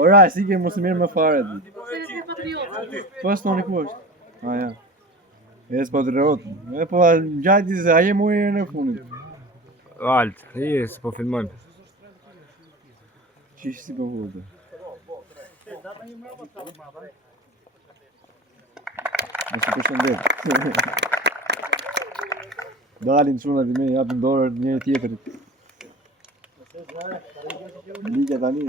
Ora, si ke mos mirë më fare. Po s'toni ku është? Ah, ja. Jes patriot. E po gjajti se ai më ujë në fundit. Alt, s'po filmojmë. Qish si po vurde. Nëse përshëndet. Dalin çunat i me japin dorë njëri tjetrit. Liga tani.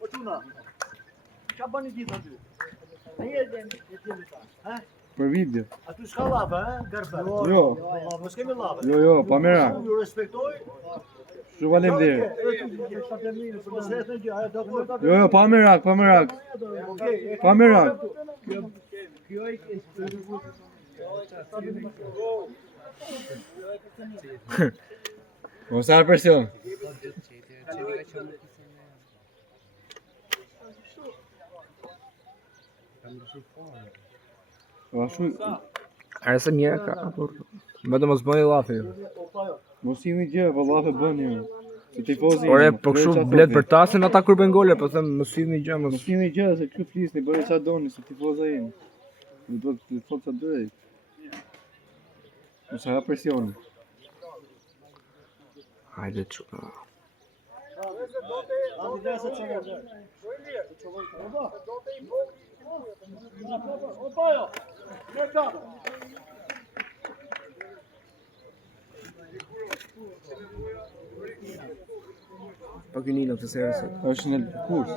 O çuna. Ç'a bani ti aty? Ai e Për video. Aty s'ka llave, garfa. Jo. Mos kemi llave. Jo, pa mera. Ju respektoj. Shumë faleminderit. Jo, Jo, pa merak, pa merak. Pa merak. Mos ar presion. Arse mirë ka, por vetëm mos bëni llafi. Mos jeni gjë, vallahi bëni. Si tifozi. Ore, po kështu blet për tasën ata kur bën gole, po them mos jeni gjë, mos. Mos jeni gjë se këtu flisni, bëni çfarë doni, si tifoza jeni. Ju duhet të thotë sa drejt. Mos ha presion. Hajde çu. Po keni në të serësit. Është në kurs.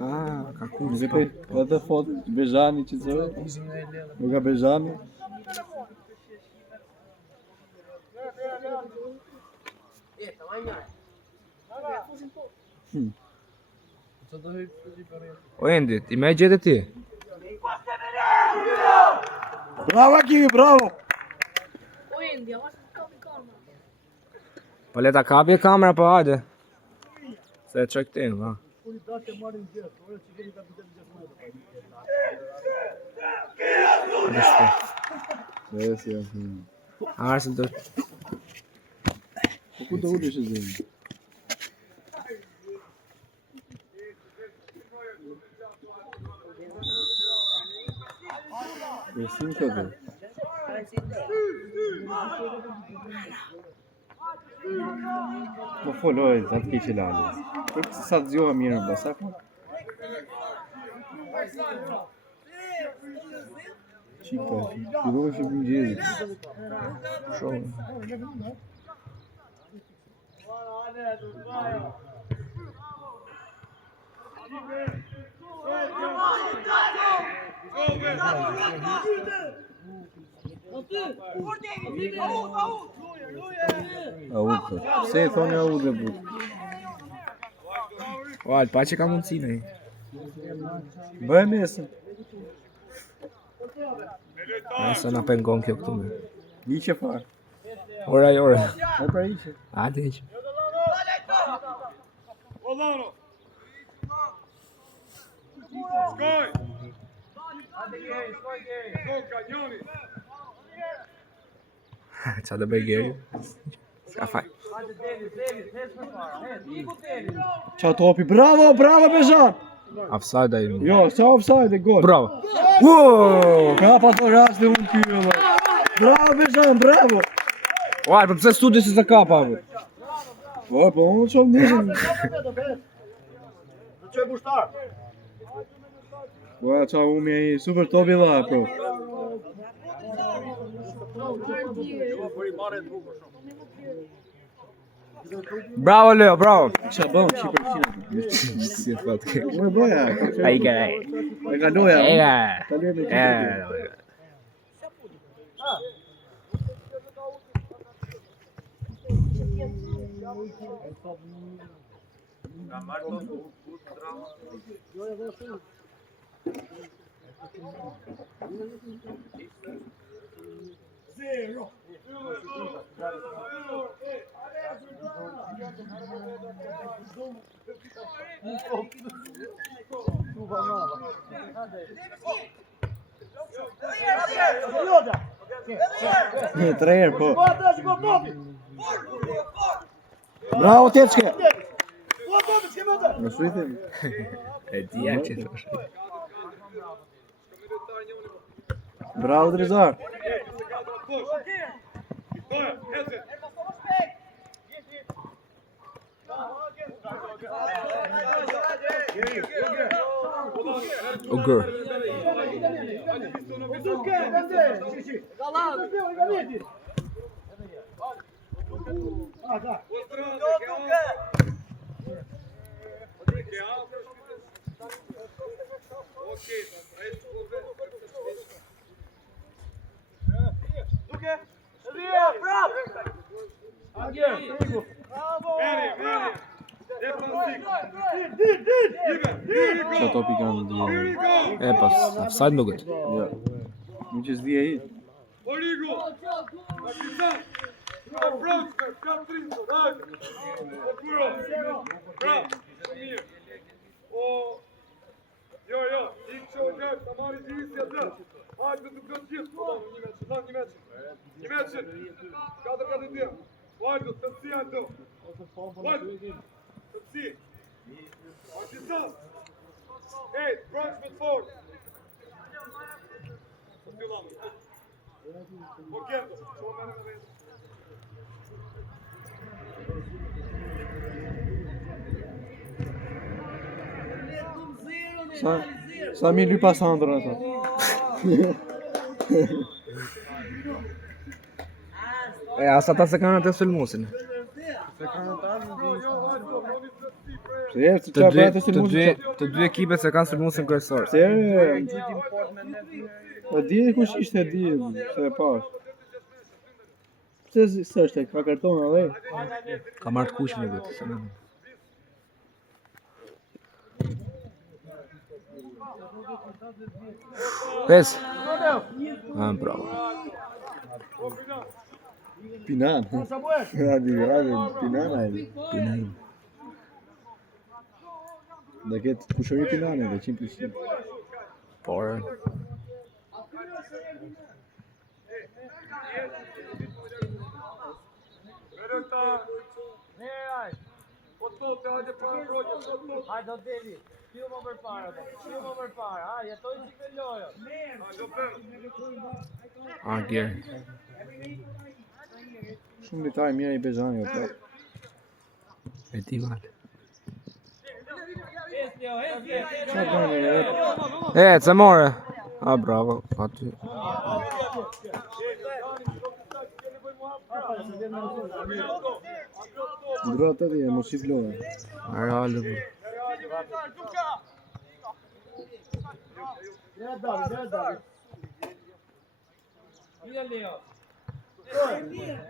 Ah, ka kurs. Nuk e pe, edhe foto Bezhani që zë. Nuk ka Bezhani. O Endi, ti më gjetë ti? Bravo Kimi, bravo. Po leta kapi kamera, po hajde. Se e qoj këti, va. Hajde shko. Yes. Arse të... Po ku do ulesh e zemë? Besim këtë. Po foloj, sa të keqe lalës. Për kësë sa të zjoha mirë në basa, po? Qita, fillohë që për gjezit. Shumë. Aud, pse e thoni aud dhe but? Val, pa që ka mundësi ne. Bëhe mesën. Nëse na pengon kjo këtu me. Iqe farë. Ora. E pra iqe. Hajde iqe. Qa të bëj Geri? Ska faj. Qa topi, bravo Bezhan! Offside ai. Jo, sa offside, gol. Bravo. Wow! Ka pa të rast dhe unë kjo, bravo Bezhan, bravo! Vaj, për pse studi si të kapa, vë? Po, unë qëllë njëshën. Në çoj bushtar. Po, qa umi e i super topi dha, pro. Bravo Leo, bravo. Qa bëm, që për qina. Si e fatë. Më bëja. Ai ka. E kaloja. Kaloja me qita. Zero. Tre herë, po. Bravo Tječke! Në su i themi? E dia që thosh. Bravo Drizar! Ugur. Qa topi kanë dhije. E pas, offside nuk është. Ja. Më që s'dhije i. Origo! Capitão! Pronto, Catrindo, vai! Ô, Puro! Bravo! Ô... Jo, ilk që o gjak, të marri gjirisi atë. Hajde të këtë gjithë, një meqin. 4-4-2. Hajde, të si atë. Hajde, të si. Partizan. Hey, Bronx with forward. Morgendo, çuo merhaba bey. Sa mi lypa Sandra ata. E asa ta se kanë atë sulmusin. Se e, që qa bëhet e si muzë Të dy ekipet se kanë sulmusin kryesor. Se e, e di kush ishte e di, se e pash. Pse s'është e ka karton edhe? Ka marrë të kushme vetë, se në. Pes. Bravo. Pinan. Hadi, Pinan ajde. Pinan. Dhe ketë pushëri Pinane dhe 100%. Por. Hajde do deli. Piu më përpara. Ha, jetoj si me lojë. Gjer. Shumë litaj mirë i Bezani o të. E ti valë. Qa bëni e? Se more. Bravo. Aty. Ndro atë dhe mos i vlojë. Reale.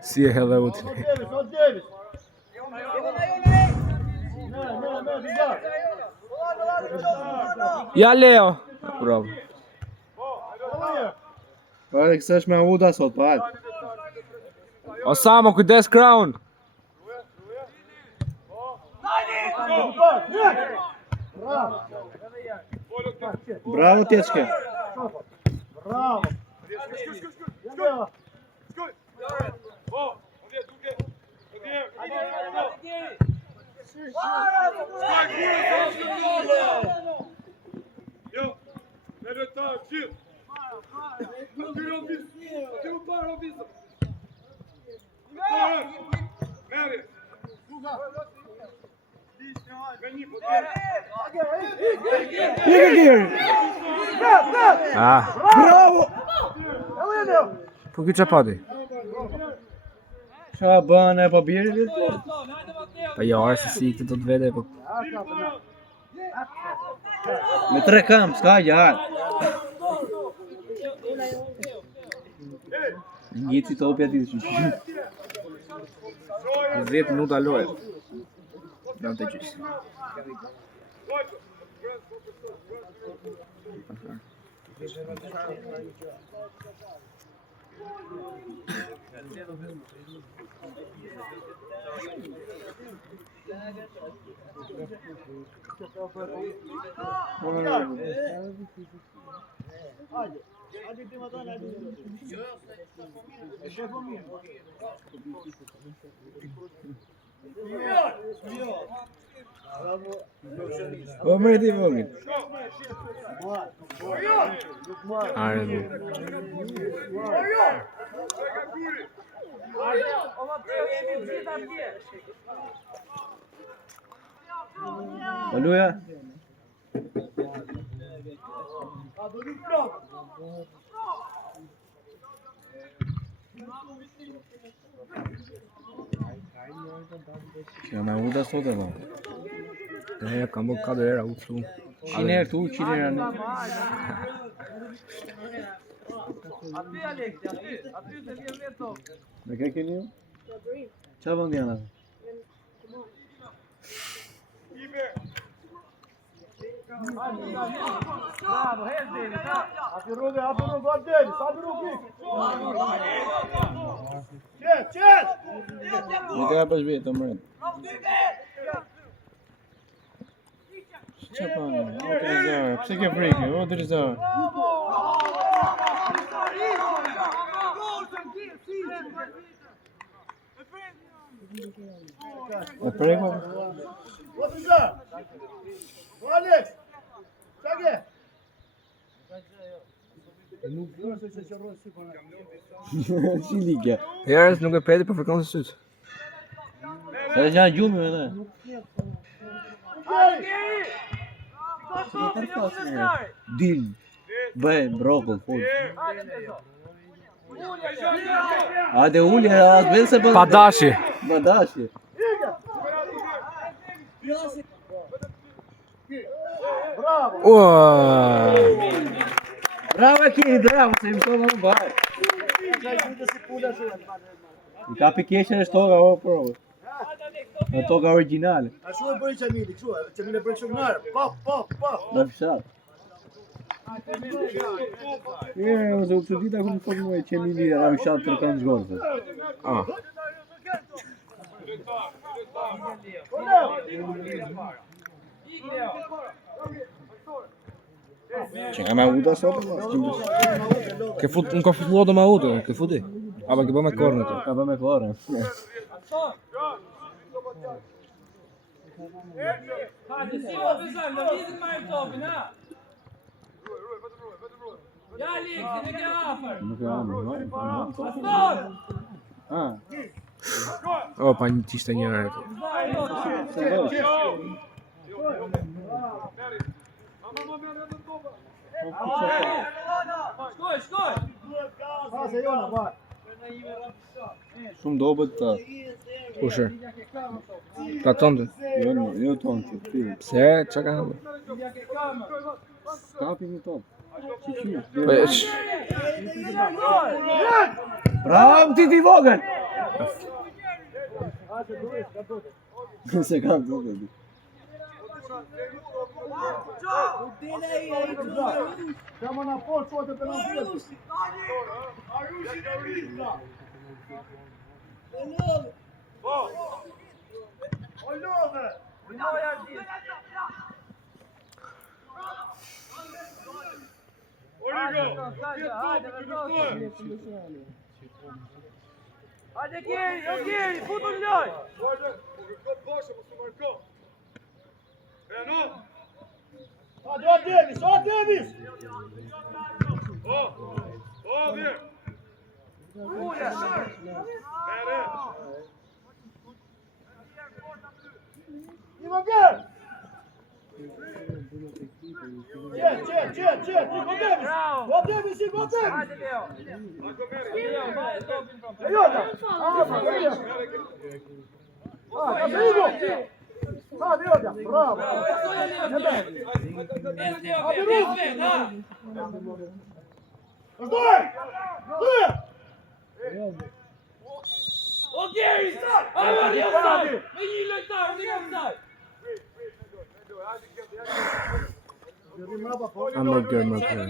Si e hedhe uti. Ja Leo. Bravo. Pare kësa është me Uda sot, pa hajtë. Osamo, kujdes Crown. Bravo Tječke. Bravo. Jo, me lëtar, gjithë. Atyre o vizë, atyre o parë o vizë. Meri. Me një po tjerë. Bravo! Po kjo që pati? Qa bën e po bjeri litë? Pa jo, arë se si këtë do të vede, po... Me 3 kam, s'ka gjallë. Njitë si topi ati që 10 minuta lojë. Në të gjysë. Po mërë ti vogël. Ardhë. O Mateo, jemi gjithë atje. Oluja. Që me uda sot e vogël. E, kam bërë 4 era u këtu. 100 herë tu, 100 herë në. Aty Aleksi, aty se vjen vetë tokë. Me ke keni ju? Qa vënd janë atë? Bravo, hes Deni, ta. Hapi rrugë, Deni, hapi rrugë. Qet! Në ka për shbjetë të mërët. Qa pa në? O të rizarë, pëse ke frike? O të rizarë. E prejko? O të rizarë. O Alex. Qa ke? Nuk vërë se që rrënë si kona. Si likja? Herës nuk e peti për fërkon së sytë. Se që janë gjumë me ne. Dil, bëj, brokull, full. Hajde ullje, as vetë se për... Padashi. Padashi. Bravo! Ua. Bravo Kiri, bravo, se më shto më bëj. I ka pikeshën e shtoga, o provë. E toga originale. A shu e bëri Qamili, Qamili e bëri shumënarë. Paf. Në fshat. Se u të dita ku më thotë më e Qemili e fshat të kanë zgorëse. Ah. Që nga me uda sot? Ke fut, nuk ka futbollo të ma utë, ke futi. Apo ke bë me kornë të. Ka bë me kore. Hajde, si o bezojmë, në vidin marrë topin, ha? Ja, Aleksi, në ke afer. Nuk e amë, Pastor! O, pa një tishtë njërë. Shkoj! Ha se jona, ba. Shumë dobet ta. Kushe. Ta tonë të. Jo tonë që ti. Pse, qa ka hëllë? Skapi në tonë. Veç. Bravo ti vogël! Se kam të të. Siamo una forza per non dire. Hajde Kiri, futu në loj! O Davis! Ivan gel! Çet! O Davis! Hajde Leo! Leo, baje topin proprio. Aiuta! Hadi hocam, bravo. Sтой! O Geri, hajde offside! Me një lojtar, me një offside! Hamburger më kërë.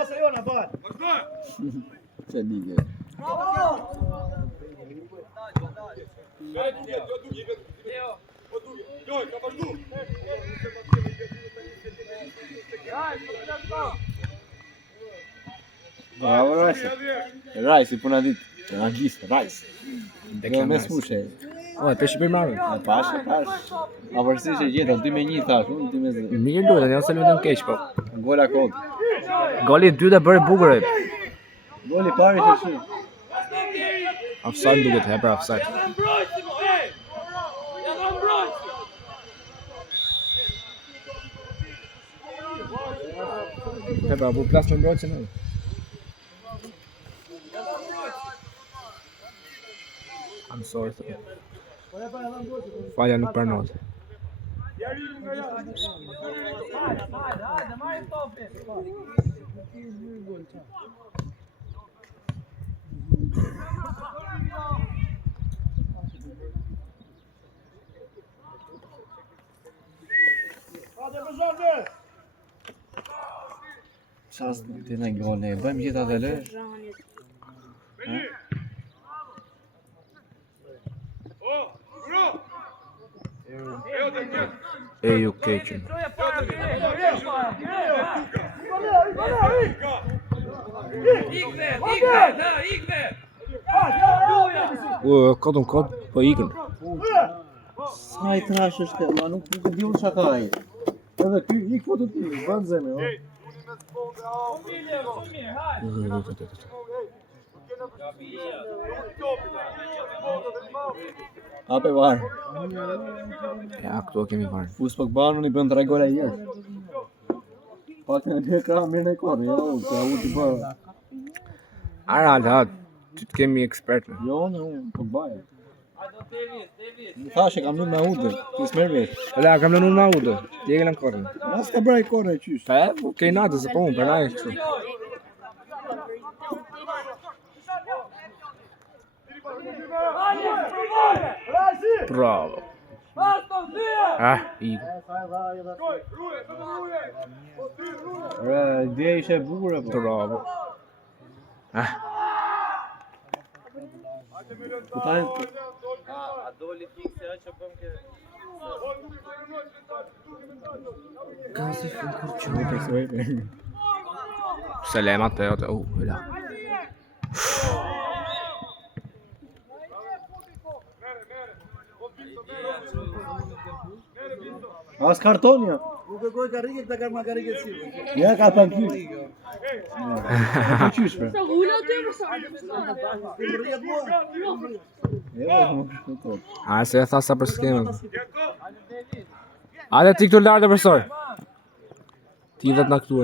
Asa jona, baj. Që ligë. Bravo, Rajsi. Rajsi, puna ditë. Anglist, Rajsi. Dhe me smushe. O, e peshi për marrë. Pash. A vërësisht e gjeta, 2-1 thash, unë 2-0. Mirë luajtë, jo se luajtën keq, po. Gola kod. Goli i dytë e bëri bukur. Goli pari që shi. Offside duket, he për offside. He pra, bu plas me mbrojtësin edhe. I'm sorry. Falja nuk pranohet. Hajde, marri topin. Qas të në gole, bëjmë gjitha dhe lësh. E ju keqën. Çoja para, ikve. Kodën kod, po ikën. Sa i trash është, ma nuk e di unë çka ai. Edhe ky ik foto ti, bën zemë, o. Ape var. Ja, këtu kemi varë. Fus pak banu i bën 3 gola herë. Pak në dhe ka mirë në korë, jo, ka u të bë. Ara, ty të kemi ekspert me. Jo, në unë, po baje. Hajde, David. Më thashe kam lënë me udë, ti s'merr vesh. Ola, kam lënë unë ma udë. Ti e ke lënë korën. As ka braj korë e qysh. Pa, kej natë, se po unë, për na e kështu. Bravo. I. Ide ishte e bukur apo? Bravo. Po taj A doli fikse që bëm ke... Kasi fun kur nuk e soi. Selema te ote. Hela. As kartonja. U kërkoj karrike, këta ka karrike si. Ja ka pa ky. Qysh pra? Jo, nuk shkoj. A se e tha sa për skemën. Hajde ti këtu lartë profesor. Ti vetë na këtu.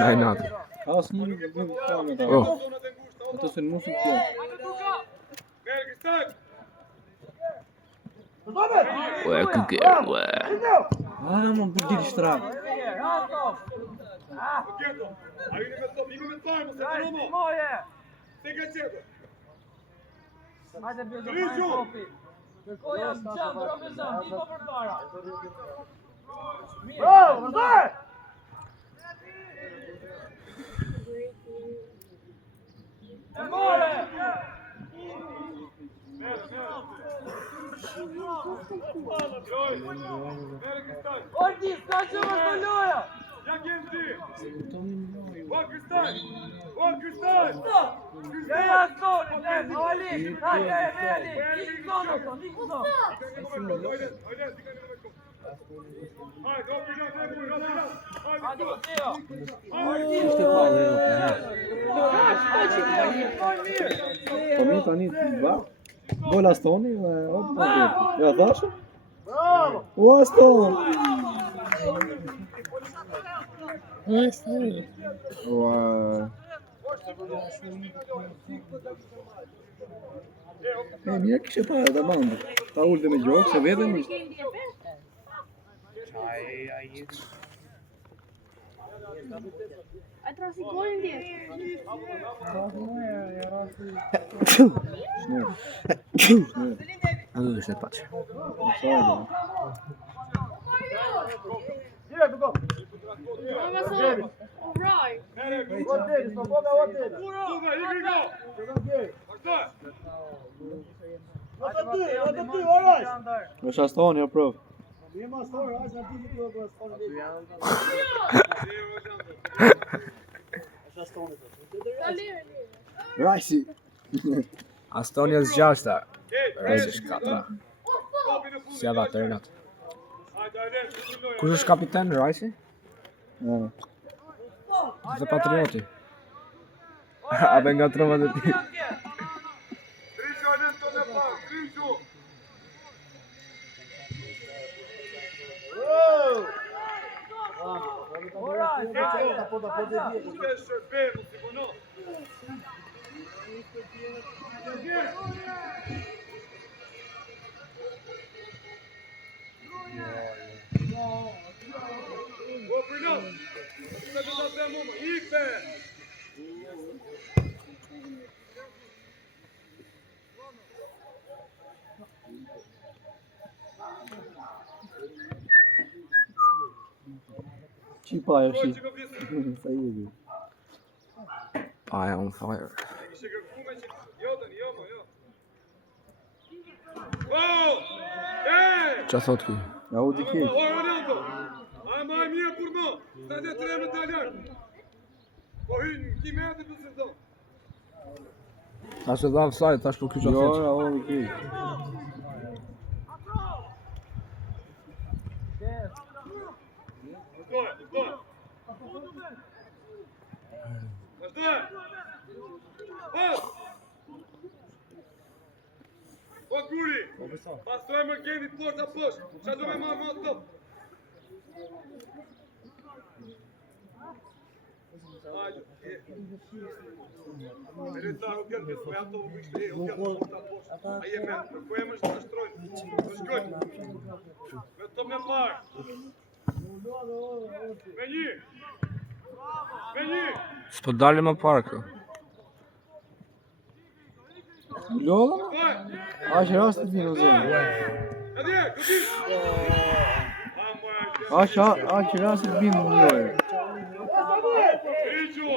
Naj natë. As një kamë ta. Oh. Ato se nuk mund të. Ue, këgër, ue. Ah, më bëj shtrap. Hajde, Björn, marri topin. Kërkoja në qatë, Robinson, ti po për para. Bravo, vazhdoj! E more! Orti, s'ka që më të loja! Ja soli, Ali! Hajde, Ali! Nikë zonë, nikë zonë! Hajde, Mateo! Po mi tani va. Gola stoni dhe hop. Ja thash? Bravo! O Aston. Ua. Mirë kështë parë dhe mandë. Ta ullë me gjokë, se vetëm ishtë. A trasi golin dje. Është e paçë. Direto, go! Mama so. Right. Go deles, não vou dar o deles. Është Astoni, o prov. Mirë mas torë, as në ditë të për Aston Villa. Është Aston Villa. Rajsi. Astonia zgjashta. Rajsi 4. Si ava të rinat. Kush është kapiten Rajsi? Dhe Patrioti. Abe nga trovat e ti. Grisho, anem të me parë, Grisho! Uke shërbemu, si puno! O, Bruno! Ska të të më, ipe! Qipa e shi. Sa i e I on fire. Ishe kërkume që jotën, jo mo, jo. Oh! Ej! Qa thot ky? Ja u di keq. O, Ronaldo! A ma e mje për mo! Sta dhe 3 medaljar! Po hynë, kime atë të sezon? A se dha offside, tash po ky qa Jo, thot? ja u di keq. Vazhdoj! Vazhdoj! Pas! O, Guri! Pastroj më genit porta poshtë! Qa do me marrë më top? Hajde! Mere ta u gjerë, po ja to u bishtë, u gjerë porta poshtë. A je me, po e më shtrojnë. Në shkojnë. Vetëm me parë. Me një! Me një! S'po dalim më parë kjo. Lolla? Doj! A që rast të vinë o zemë. Edje, këtis! A që rast të vinë në njërë. Riqo!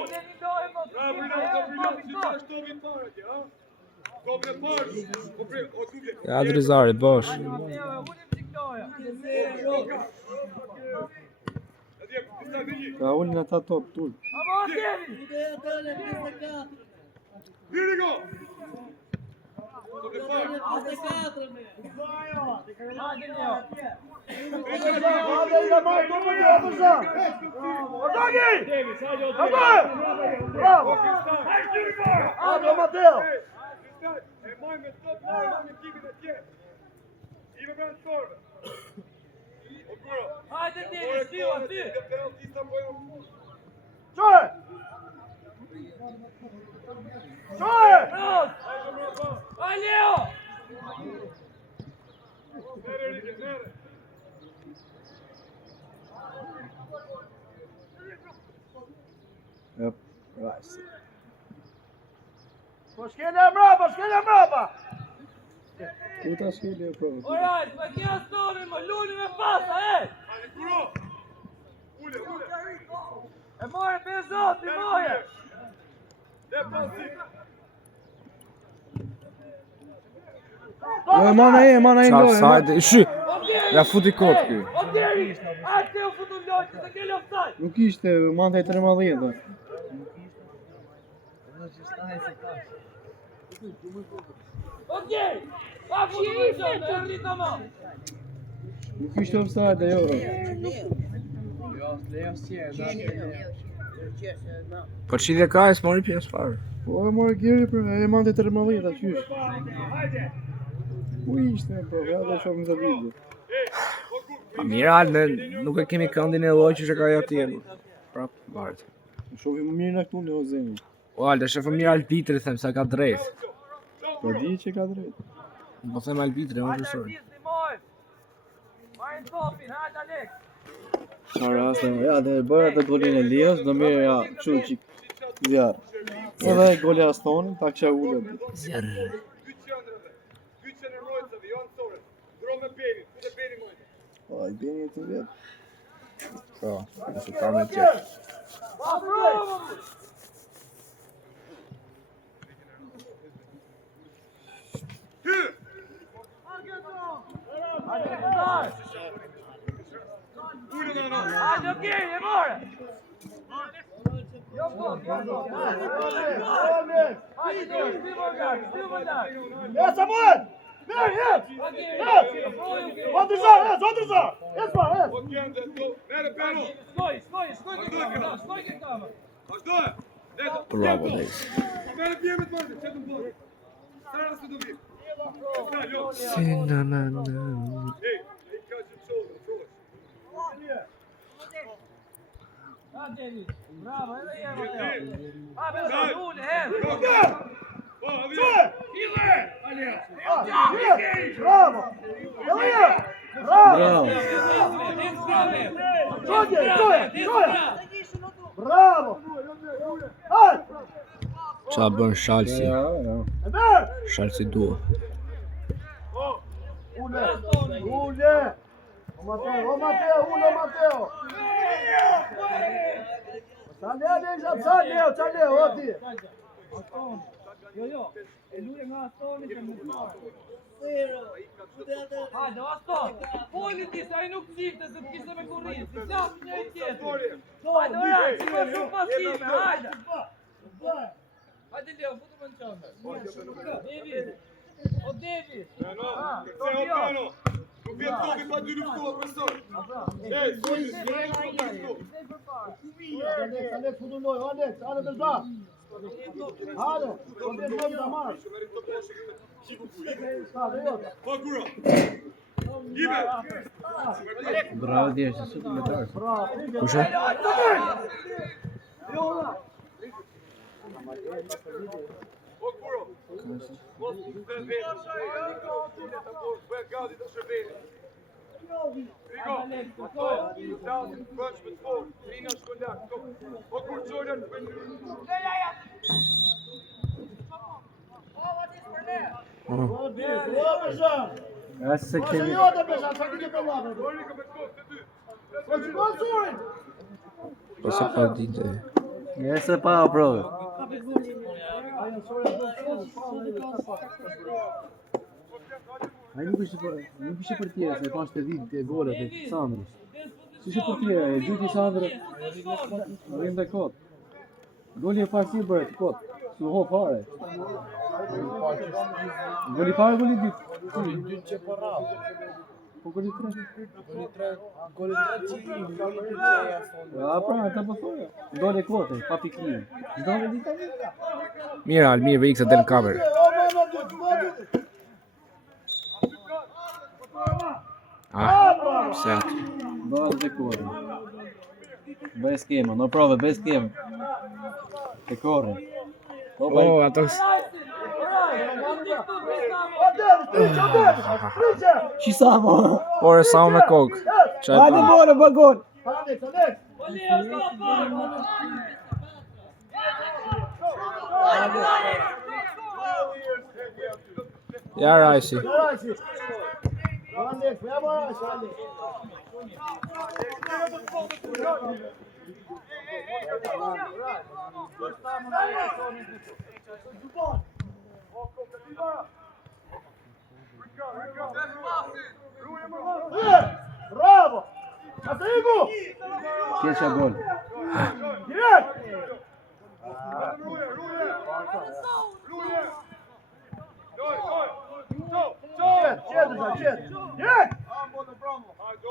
Bravo, Rinaldo, që të ashtovi parë atje, ha? Dobre parë! O duke! Ja Drizari, bosh. Edje, këtista dhe një! Ka ullin ata top tull. Here we go! Dobre parë! E maj me top parë në ekipin e tjerë! Ive me në torve! O kuro! Hajde Denis, ty, aty! Dhe penaltista po e më Rod! Aj Leo! Mere, Rike, mere! Jep, rajsi. Po shkele mbrapa! Ku ta shkeli e provë? Alright, ma kja stoni më, luni me pasa, Ale, kuro! Ule! E more bezot, i more! Dhe pasi! Jo, mana e Qa ndojë. offside? Shi! Ja futi kot ky. O deri! A te u futu lojtë, se kele offside! Nuk ishte, manda e 13. O deri! A futu lojtë, e rritë më! Nuk ishte offside, jo. Po qidhe ka e s'mori pjesë farë. Po e morë gjeri për e manda e 13, qysh. Ku ishte, po, edhe shohim në video. Amiral, ne nuk e kemi këndin e lojë që ka ja tjenë. Prap, bartë. Shohim më mirë në këtu në ozemi. O, alë, shefë mirë Albitri, them, sa ka drejt. Po di që ka drejt. Po them Albitri, unë gjësori. Marrin topin, hajde Alex! Qa raste, ja, dhe bërë atë golin e Lios, do mirë, ja, që qik, zjarë. Edhe e goli Astonin, ta kësha ullë. Zjarë. Gyqen e rojtëve, jo në tore. Dro me Beni, ku dhe Beni mojnë. Po, i bini e të vetë. Po, nëse ka me tjetë. Hajde, okej, e more! Jo, po! Hajde, styr më lart! Ja, Samuel! Mer, ja! Odrza! Ja, pa! Skoj ke kamë! Bravo, Dave. Ha, David! Bravo, edhe je, Mateo! Ha, Benzo, ule, hem! Bravo! Bravo. Bravo! Haj! Qa bën Shalsi? Ja. Mer! Shalsi dua. Ule! O Mateo, Mateo! Saleo, oti! Jo, e luaj nga Astoni që më parë. Hajde, Aston! Pojni ti, se ai nuk qifte, se t'kishte me kurrinë, si qafë një i tjetër. Hajde, oraj, që më shumë pasime, hajde! Hajde, Leo, futu më në qëndër. David! O, David! Nuk vjen topi pa dy luftua, profesor. Alex, futu loj, Alex, ale Belza! Ale, vjen loj da marrë. Pa gura. Ibe. Bravo djerë, super me tarë. Kusha? Po gura. Mos të vetë. Bëj gati të shërbeni. Rigo, ato, dalë, bëç me të forë, rina shkollak, po kur qojnë të Asë se kemi... Po se pa dite. Ese pa provë. Ai nuk ishte për tjera, se pas të ditë të golet e Sandrës. Si ishte për tjera, e gjyti Sandrë, rrim dhe kot. Goli e pasi bërë të kot, su ho fare. Goli fare, goli ditë. Goli 2 që po rrallë. Po goli 3. Goli 3 që i goli 2 që e Astoni. Ja, pra, ta po thoja. Goli kote, pa pikline. Zdo me dita? Mirë, Almir, ve ikse del kamerë. Se atë. Bazë dhe korën. Bëj skema, no prove, bëj skema. Të korën. Oh, ato... Qisa mo? Ore sa me kokë. Hajde bore, bë gol. Ja, Rajsi. Bravo! Amigo! Kjeqa gol. Direkt! Qetë! Direkt! Hajde,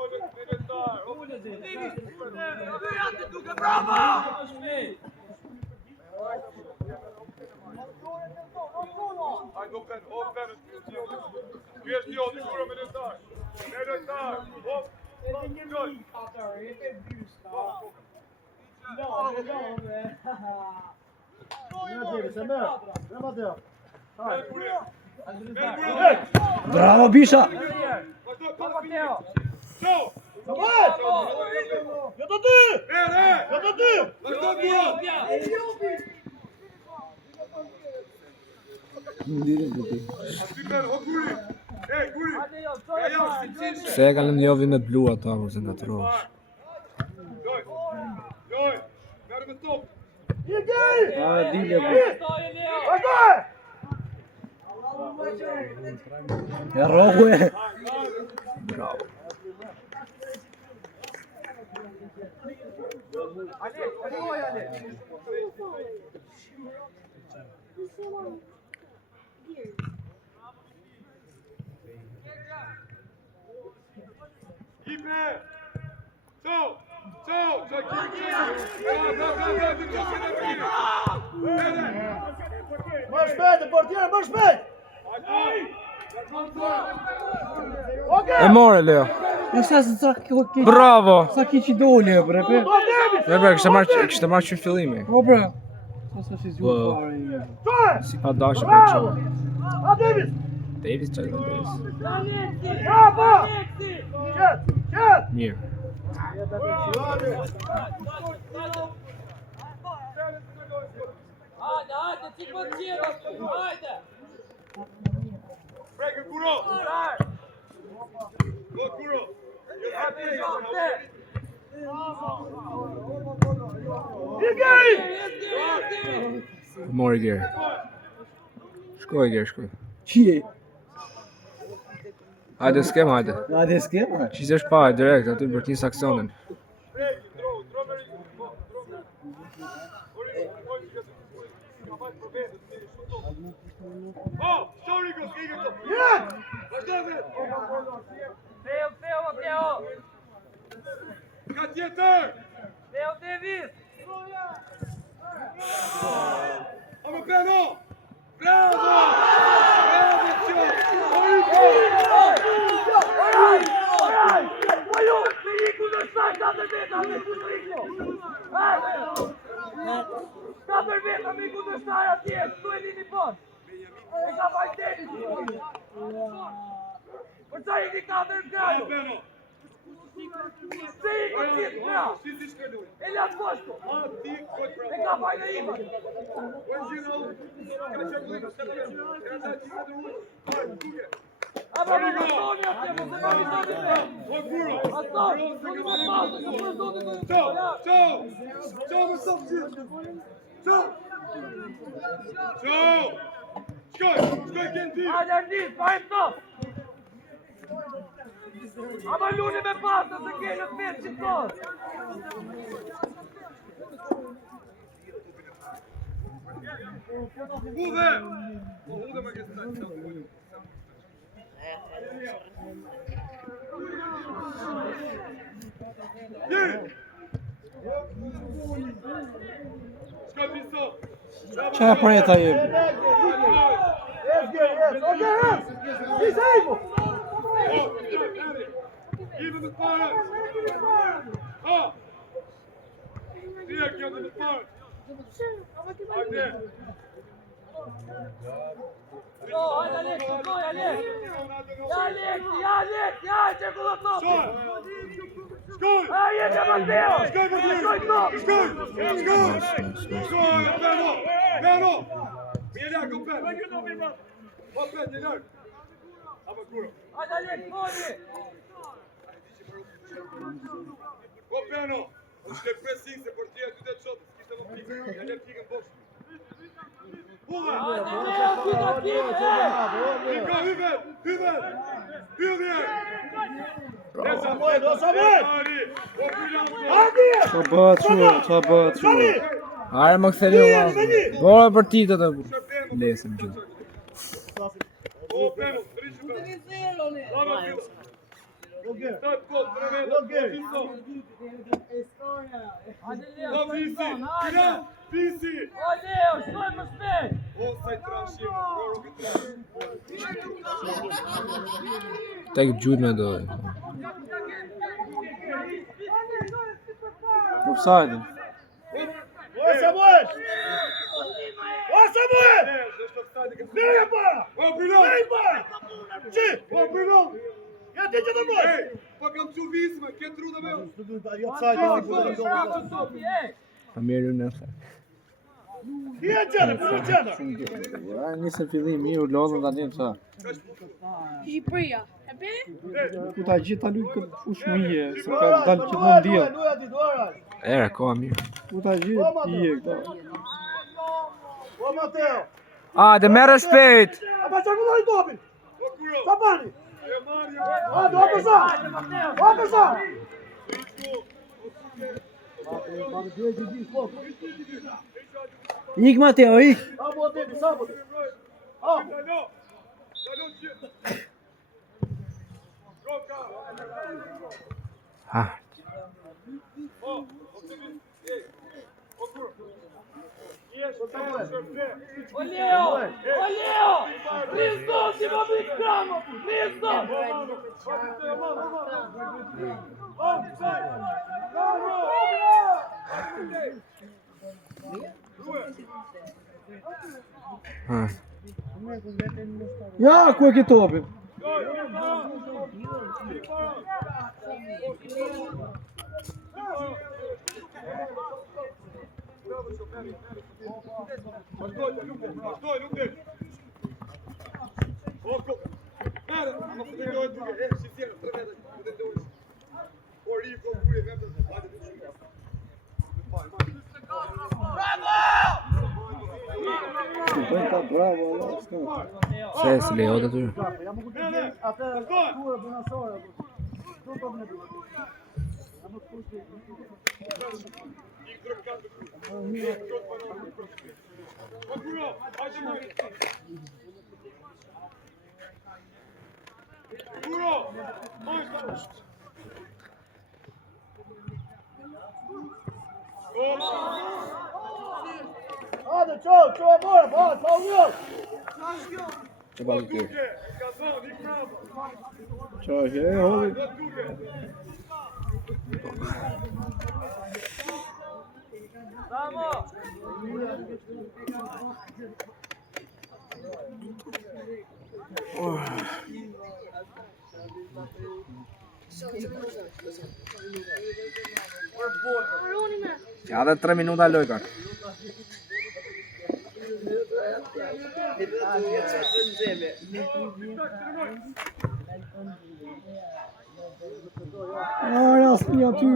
open. Kjesh një odi kura me lëtar. Me lëtar. Hop. Bravo, Bisha! Se e kanë njovi me blu ata, ose nga të rosh. Joj, merë me top. Dilje bu. Ja rohue. Bravo. Ipe! Co? Më shpejt, portier, më shpejt! E more Leo. Jo sa se sa ke. Bravo. Sa ke që doli bre. Bre, kishte marrë që në fillimi. Po bre. Sa se zgjuar fare. Si pa dashur për çon. A Davis! Davis çaj Davis. Bravo! Qet! Mirë. Hajde, ti po tjera, hajde! Preke Kuro! Go Kuro! More Gjerë. Shkoj Gjerë, shkoj. Qie. Hajde s'kem, hajde. Hajde s'kem. Qizesh pa, direkt, aty për t'nis aksionin. Ka tjetër! Leo Davis! Ame Peno! Bravo! Ele aposto! E ka fajnë ima! A më më toni atje, më se më vitoni me! Aston, do të më pasë, do të do të Shkoj, Kenti! Hajde Ardis, fajmë top! A më luni me pasë, se kene 500 tosë! Hudhe! Hudhe më kësë Shkoj piso! Çfarë preta je? He's able! Even the fire! Ah! Direkt under the fire! Hajde! Jo, hajde Alex, shkoj Alex! Ja Alex, që ku do topi! Skoj! A jetë Mateo! Shkoj top! Skoj! Beno! Mi e lak, o pen! O pen, e lak! Ama Kuro! Hajde Alex, moni! O Beno! Shkoj pressing se portia ty të qotë, s'kishtë në pikë, e lak pikën bosh. Hudhe! Hajde Leo, ty do t'ime! Ika, hyve! Hydhje! Samuel! Qa bëhet çu? Are më ktheni vllazë. Bora për ti të lesim gjithë. O Beno, rishë Beno! Bravo, Kilo! Stat kod, 3 metra, Kilo! Hajde Leo, O shkoj Pisi! ton, Kira! hajde! Pisi! O Leo, shkoj më shpejt! O saj trashim, Kuro këtë! Tek gjut me dojë. Offside. O Samuel! O Samuel! Vem para! O Bruno! Vem para! Qi! O Bruno! Ja ti që të mos! Ej, pa kam që visme, këtë rruda me o! Jo sajtë, Shkoj topi, ej! Pa mirë në the. Ti e qenë! Ja, nisën fillim mirë, u lodhën tani sa. Shqipëria. E be? Ku ta gjitha luajt këtë fush mije, se ka dalë gjithmonë dia. Luja ti dora! Era, koha mirë. Ku ta gjithë dije këto. O Mateo! Hajde, merre shpejt. A pa që këlloj topin! O Kuro! Sa bani! E Mario! Hajde, o përsa! O përsa! Ik Matteo, ik! Ah, O Leo! O Leo! Risto, si ma bliccamo! Risto! ah. Ja, ku e ke topin? Põe tá bravo, olha só. Se si Leo aty. Hajde, çao, more, pa ujë. Çfarë bën ti? Çao, e holli. Vamos! Ja dhe 3 minuta loj ka. Ah, asnjë aty.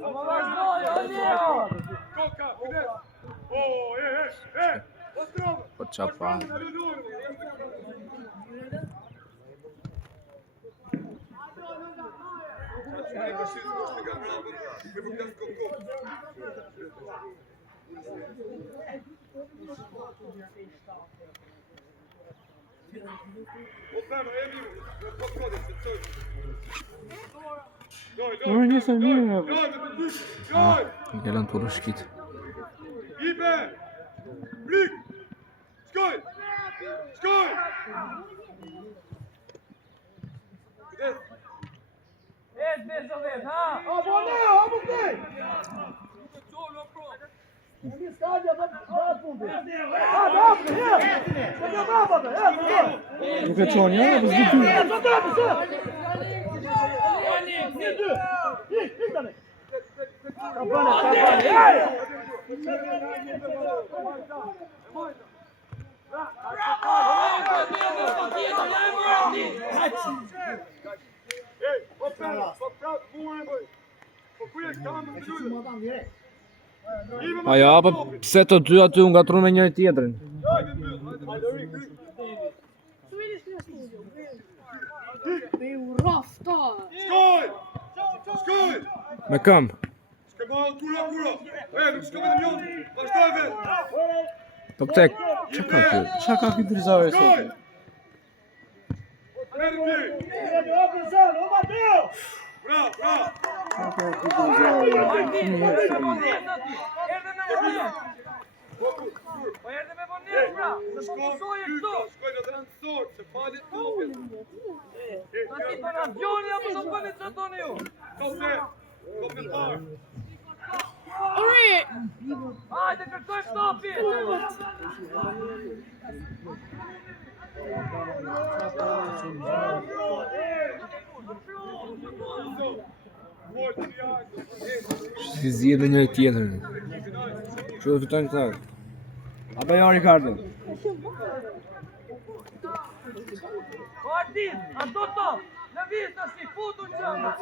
Vamos vazhdoj, o Leo! Po çapa. Oj, nisem mirë. Ah, i lan të rëshkit. Besovet, ha? Vamos bem! Nuk e çon, ja, po s'di ty. A ja, po pse të dy aty u ngatrun me njëri tjetrin? Me këm? Po këte, që ka kjo? Çka ka ky drizare sot? Erdhe me vonesë, pra! Se po mësoj e këtu! Ta ti për avioni apo do bëni që doni ju? Hajde, kërkojmë topi! Si zjedhe njëri tjetrin. Që do fitojnë këta? Apo jo, Ricardo? O Artin, a do top! Në vista si futu në qëmë!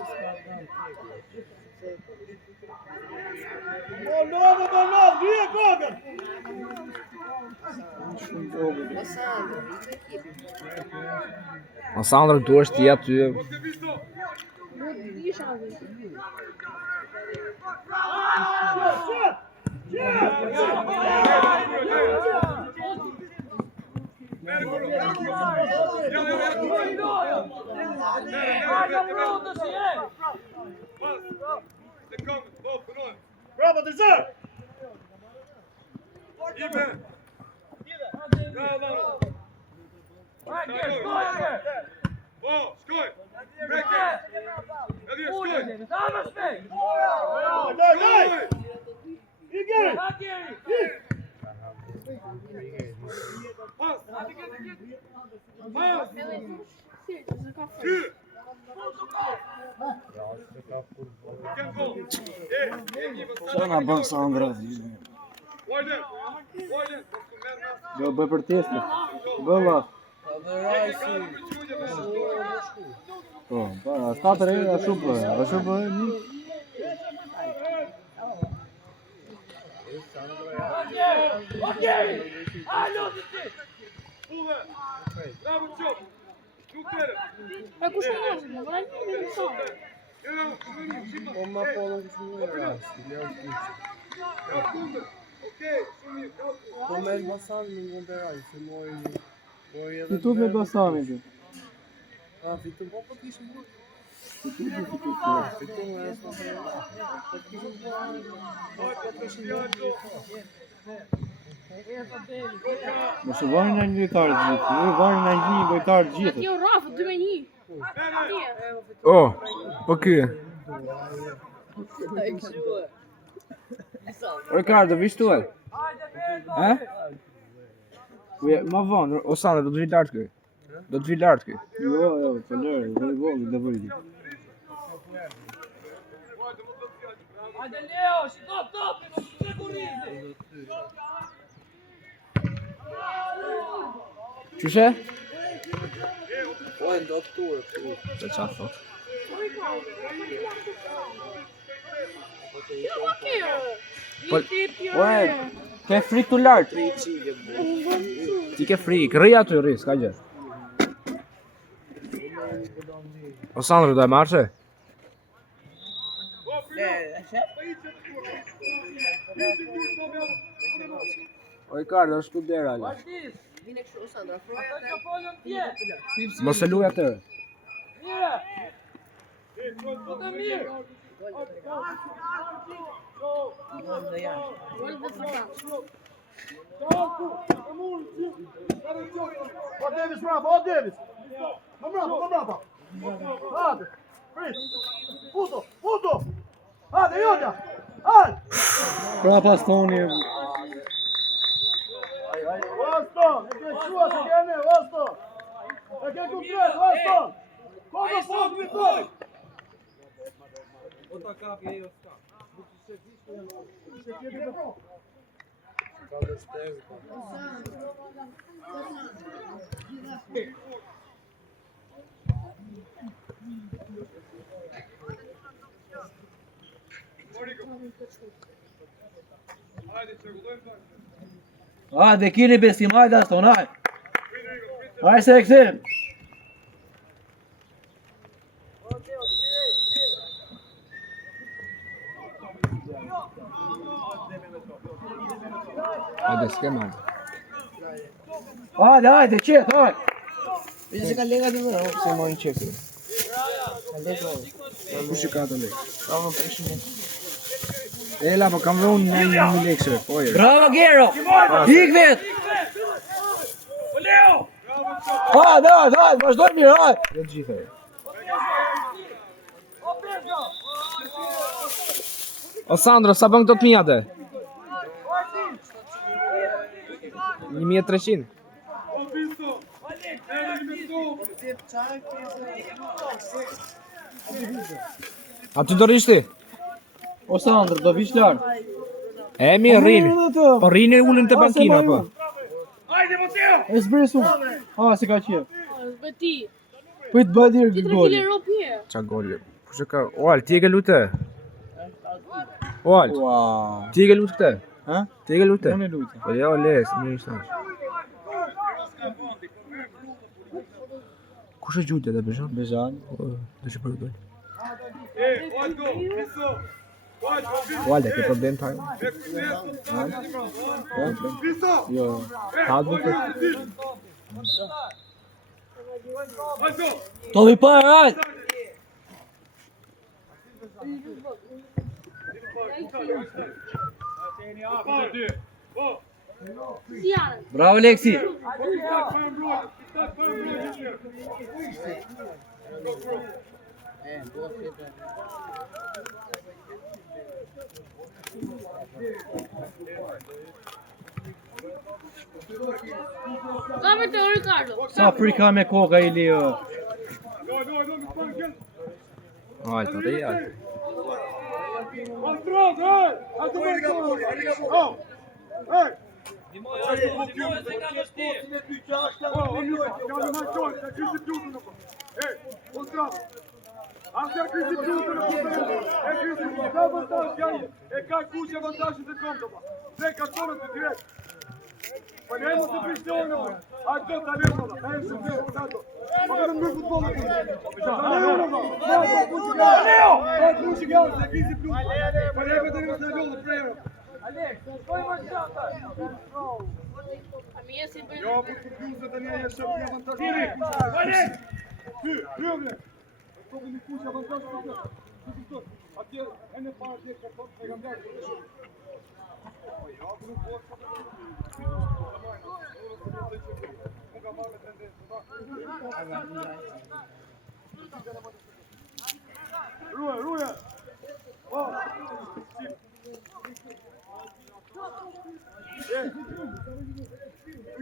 Via Goga! Masandro, tu është ti aty. Bravo, dessert! Çana bën Sandra. Do bëj për testë. Bëlla. Po, pa, sta tre ashtu po. Ashtu po një. Ma kush e mos, më vjen në son. Po ma po nuk është më rast, Leo Kuçi. Po me Elbasan nuk mund të raj, se mori edhe... Fitu me Basami ti. A, fitu po po kishë më... Fitu me Elbasan. Po kishë Mos e vajnë në një lojtar gjithë, ju vajnë në një lojtar gjithë. Jo, Rafa, 2-1. Oh, po ky. Ricardo, vish tu? Ha? Ma vonë, o Sandra, do të vi lart këy. Do të vi lart këy. Jo, po lërë, dhe i vogël, dhe vëjdi. Hajde Leo, shi top, mos të kurrizi. Çuçi? Po e ndo të turë. Çfarë çfarë thot? Po e, ke frikë tu lart. Ti ke frikë, rri aty, rri, s'ka gjë. O Sandro, do e marrë? O Ricardo, është tu dera, ale. Vine kështu Sandra, ata që folën tje. Mos e luaj atë. Mire. Po të mirë. Ó, Davis, bravo, ó, Davis! Vamos bravo! Hadi! Frit! Puto! Hadi, Julia! Hadi! Pra pas toni, Waston! E ke shua se kene, Waston! E ke konkret, Waston! Koga fos mi toj! hajde kini besim, hajde Aston, hajde. Hajde se e këthim. Hajde, s'ke marrë. Hajde, qetë, hajde. Vedi se ka lega di vërë, se mojnë qekë. Kush e ka të lekë? Bravo, preshin e. Ela, po kam vënë në një lekë, po e. Bravo, Gero. Ik vetë. O Leo. Hajde, vazhdoj mirë, hajde. Jo të gjithë. O Pedro. O Sandro, sa bën këto të mia atë? 1300. A ty do rish ti? O Sandro, do vish lartë. E mi rrini. Po rrini ulën te bankina po. Hajde Mateo. E s'bresu. Si ka qef. Beti. Po i të bëdir Ti gol. 3 euro pje. Ça gol. Kush e ka? Oal, ti e ke lutë? Oal, Wow. ti e ke lutë këtë? Ha? Ti e ke lutë? Unë e lutem. Po jo, les, më ishte. Kush e gjujtë të Bezhan? Bezhan. Do të shpërgoj. Let's go! Guarda che problem time. Jo. Hadë të. Topi para, hajde. Bravo Alexi. Cover to Ricardo. Sa frika me koka i Leo. Hajde, të rejë. Ruja.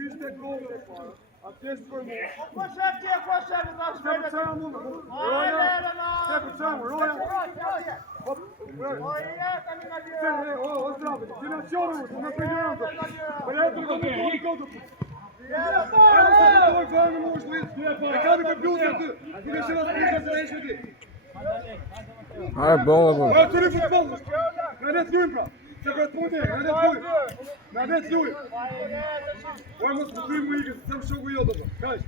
Ishte gole e para. Atje s'koj mu. Po shef në shpejtë. Shef mu. Roja. O zdravi. Financione mu, në prijorën. Po ja të do të i kodo. Hajde, bolla. Të një futbolës. Në net lujmë pra. Se për të mundje, në net lujmë. Oj, mos të krymë më ikës, se më shoku jo të për. Kaj.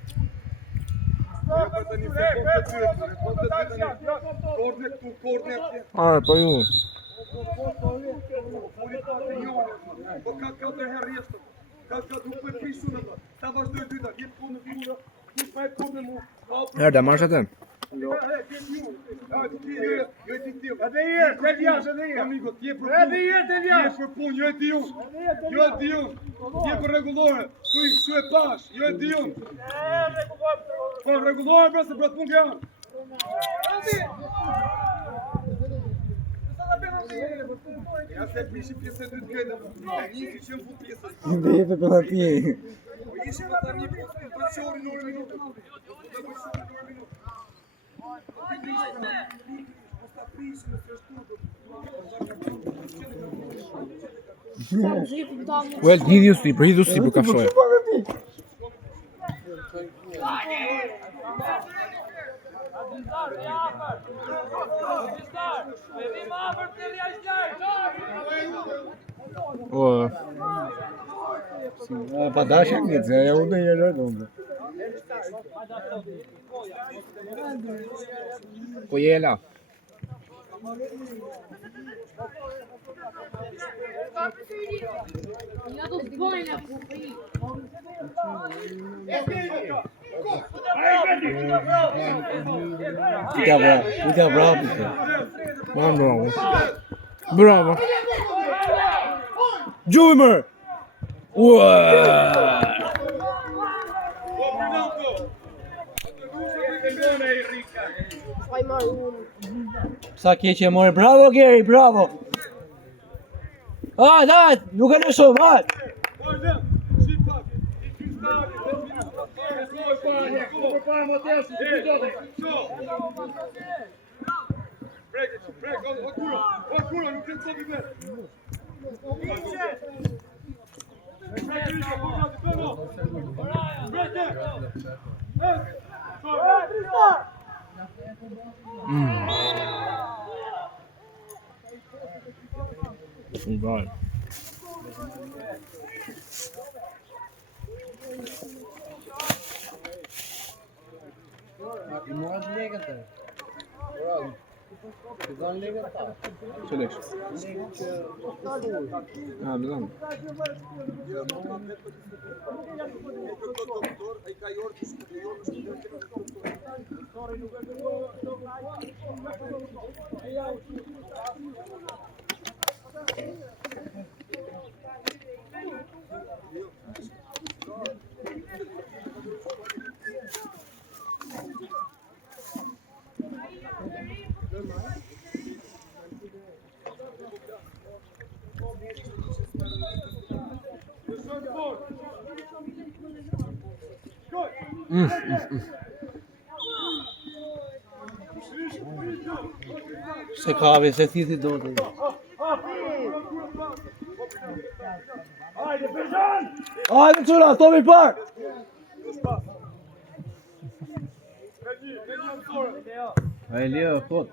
Hajde, po ju. Po ka të herë rjeshtëm. Ka nuk për prisu në për. Ta vazhdoj dyta, jetë kohë në furë. Nuk pa e kohë me mu. Herda, marrë shëtëm. Amigo, ti je për punë, jo e di unë. Ti je për regulore. Su e pash, jo e di unë. Po, regulore pra se për të punë janë. Ja se pishi pjesë e dytë gëtë. Njësi që më fu pjesë. Dhe jetë për atje. Ishe më të një pjesë, do të shori në orë minutë. Well, hidhjusti, për kafshoj. O. Pa dashja këtë, se ja unë një rëdhë. Po jela. Ja do të bojnë apo po i. Uite bravo. Bravo. Gjujmer! Sa keq e more. Bravo Geri, bravo. Hajde, nuk e lësho, hajde. Right. Të dhanë legë ta. Që leksh? A, më dhanë. Se kavi, se thiti do të. Hajde çuna, topi par. Ai Leo, kot.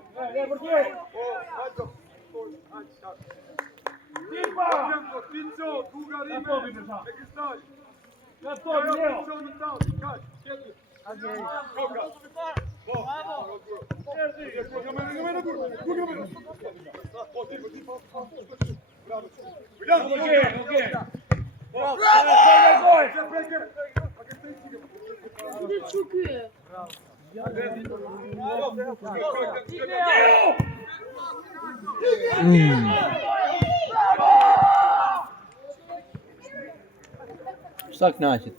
Sa knaqet.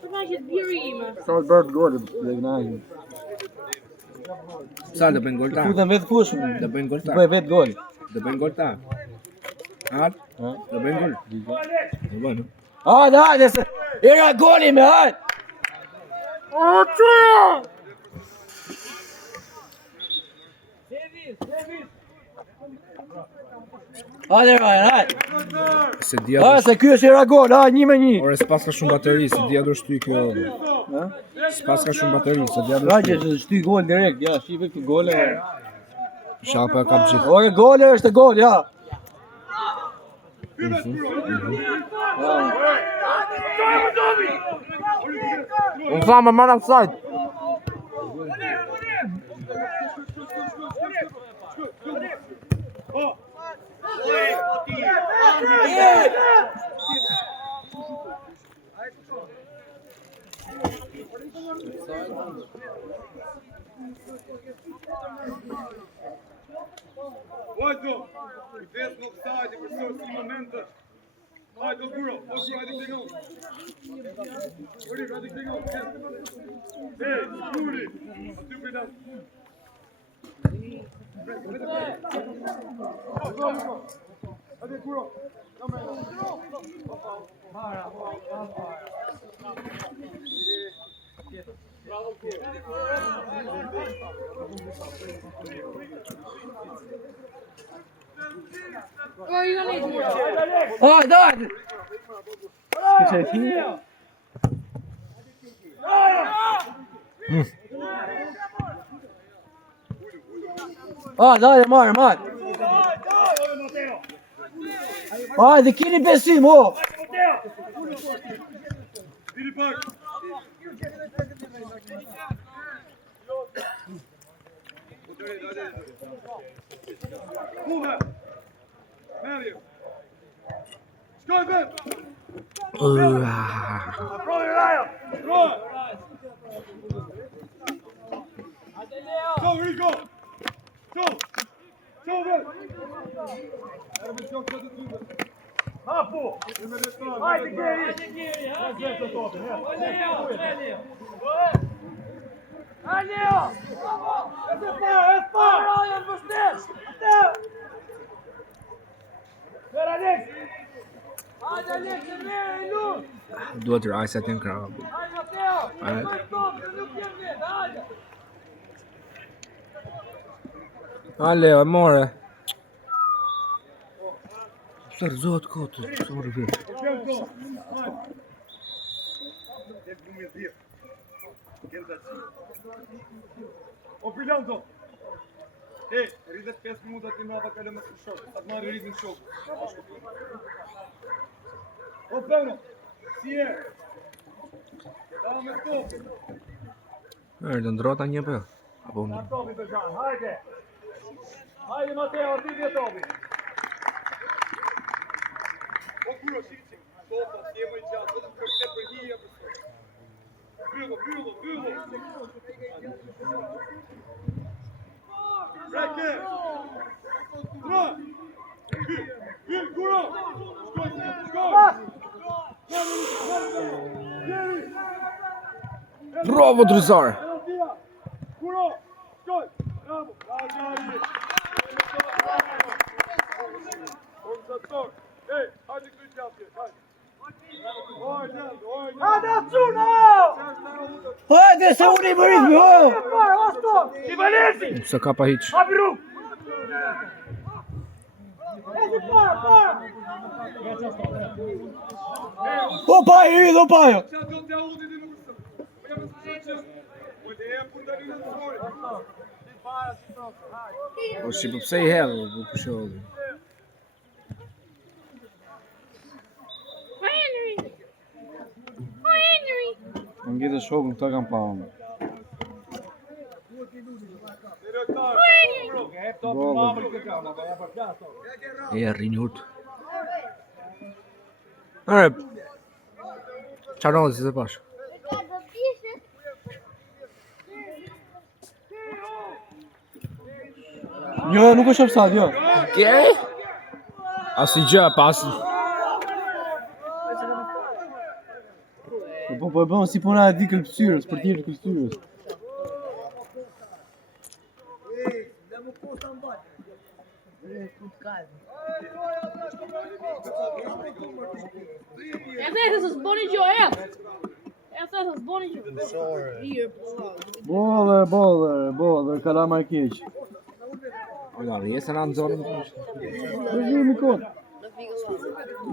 Të knaqet biri ime. Sa të bërë golë dhe knaqet. Sa do bëjnë gol ta? Futën vetë fushën. Do bëjnë gol ta? Bëj vetë gol. Do bëjnë gol ta? Hajde. Do bëjnë gol. Do bëjnë. Hajde se era goli me hajde. O çuja! Hajde Ryan, hajde. Se dia. Se ky është era gol, 1-1. Ore s'pas ka shumë bateri, se dia do shtyj kjo. S'pas ka shumë bateri, se dia do Rajë shtyj. është shty gol direkt, ja, shive këtë gole. Shapa ka gjithë. Ore gole është gol, ja. Unë thamë më në offside. Vajdo, kujdes në offside për sot si momente. Vajdo Guro, hajde këtë nga. Ori, hajde këtë nga. Guri, aty për nas. Hajde Guro. Oh, you gonna need more. Hajde, hajde. S'ke ti? Hajde, marr. Hajde, keni besim, o. Diri pak. Muve. Mario. Shkoj vet. Proj Raja. Proj. Go Rico. Go. Go vet. Erbe çok kötü tuttu. Hapo. Haydi geri. Hadi Alio! Espa! Ryan vështesh! Ver Alex! Hajde Alex, e merë e lut! Duhet të rajse atë në krahë. Hajde Mateo! Hajde. Nuk jem vetë, hajde! Leo, e more. Së rëzot kotë, së më rëvjet. O Brilanto! Hey, rridet 5 minuta ti mrapa ka lëmë të shok. Atë marrë rritin shok. O Bruno! Si e? Da me stop! Erdë ndrota një për. Apo unë. Topi Bejan, hajde. Hajde Mateo, ardhje topi. O kuro shiçi, topa, jemi gjatë, vetëm kërse për hija për. Bryllo. Breke. Dra. Kuro. Skoj. Bravo Drizar. Kuro. Skoj. Bravo. Organizator. Ej, hajde këtu gjatje, hajde. Hajde se unë i mërit me ho! Sa ka pa hiç. Opa, i rridh, opa jo! O si po pse i hedh, po pusholli. Më ngjitë shokën, këta kam pa unë. E rrinjut. Ore. Çfarë si të pash? Jo, nuk është offside, jo. Ke? Asi gjë, pas. Po e bën si puna e di këlqyrës, për tirë këlqyrës. Essa s'boni gjo, Essa s'boni gjo. Boller, kalama e keq. Ola, jesë në anëzorën. Po jemi kot.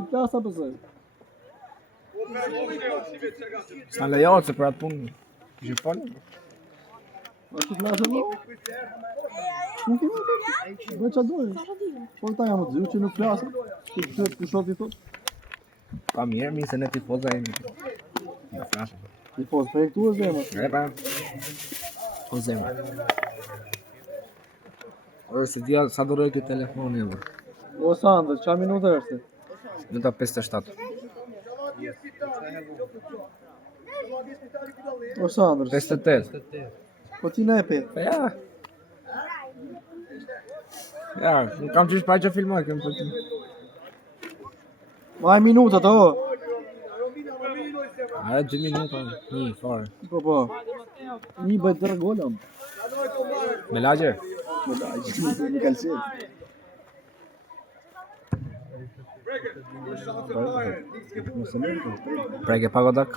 Klasa pësoj. S'na lejohet se për atë punë. Ishe falë? Ashtu klasa më? Nuk kemi të bëj qa dojë. Po ta jam të zyrë që nuk klasë. Ku shoti thot? Pa mirë se ne tifoza jemi. Ja flashe. Tifoz, për e këtu e zemë. E pa. Po zemër. Ore se dia sa do rroj këtë telefoni e vërë. O Sandër, qa minutë është? Minuta 57. O Sandër, 58. po ti ne e petë. Pa ja. Ja, nuk kam qysh pa që filmoj, kem për ti. Maj minutët, o. Are 2 minuta, një, fare. Po. Një bëjt dërë gollëm. Me lagje? Me lagje, në kalësit. Preke pagodak.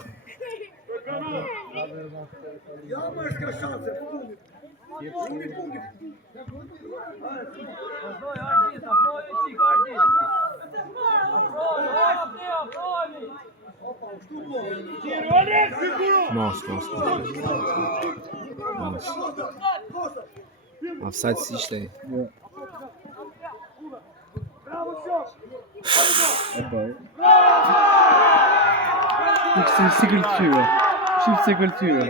Mos. Offside si ishte. Si këllëtyre. Shifë se këllëtyre.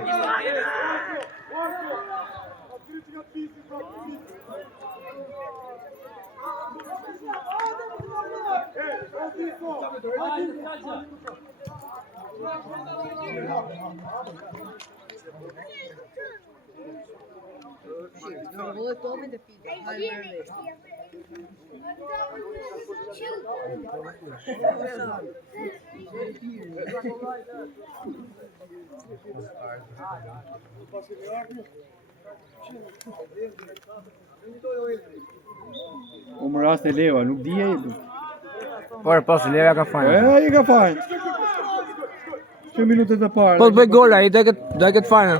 O më rast e leva, nuk dije i bërë. Por pas Leva ka fajin. I ka fajin. 2 minutet e parë. Po të bëj gola, i do e këtë fajin.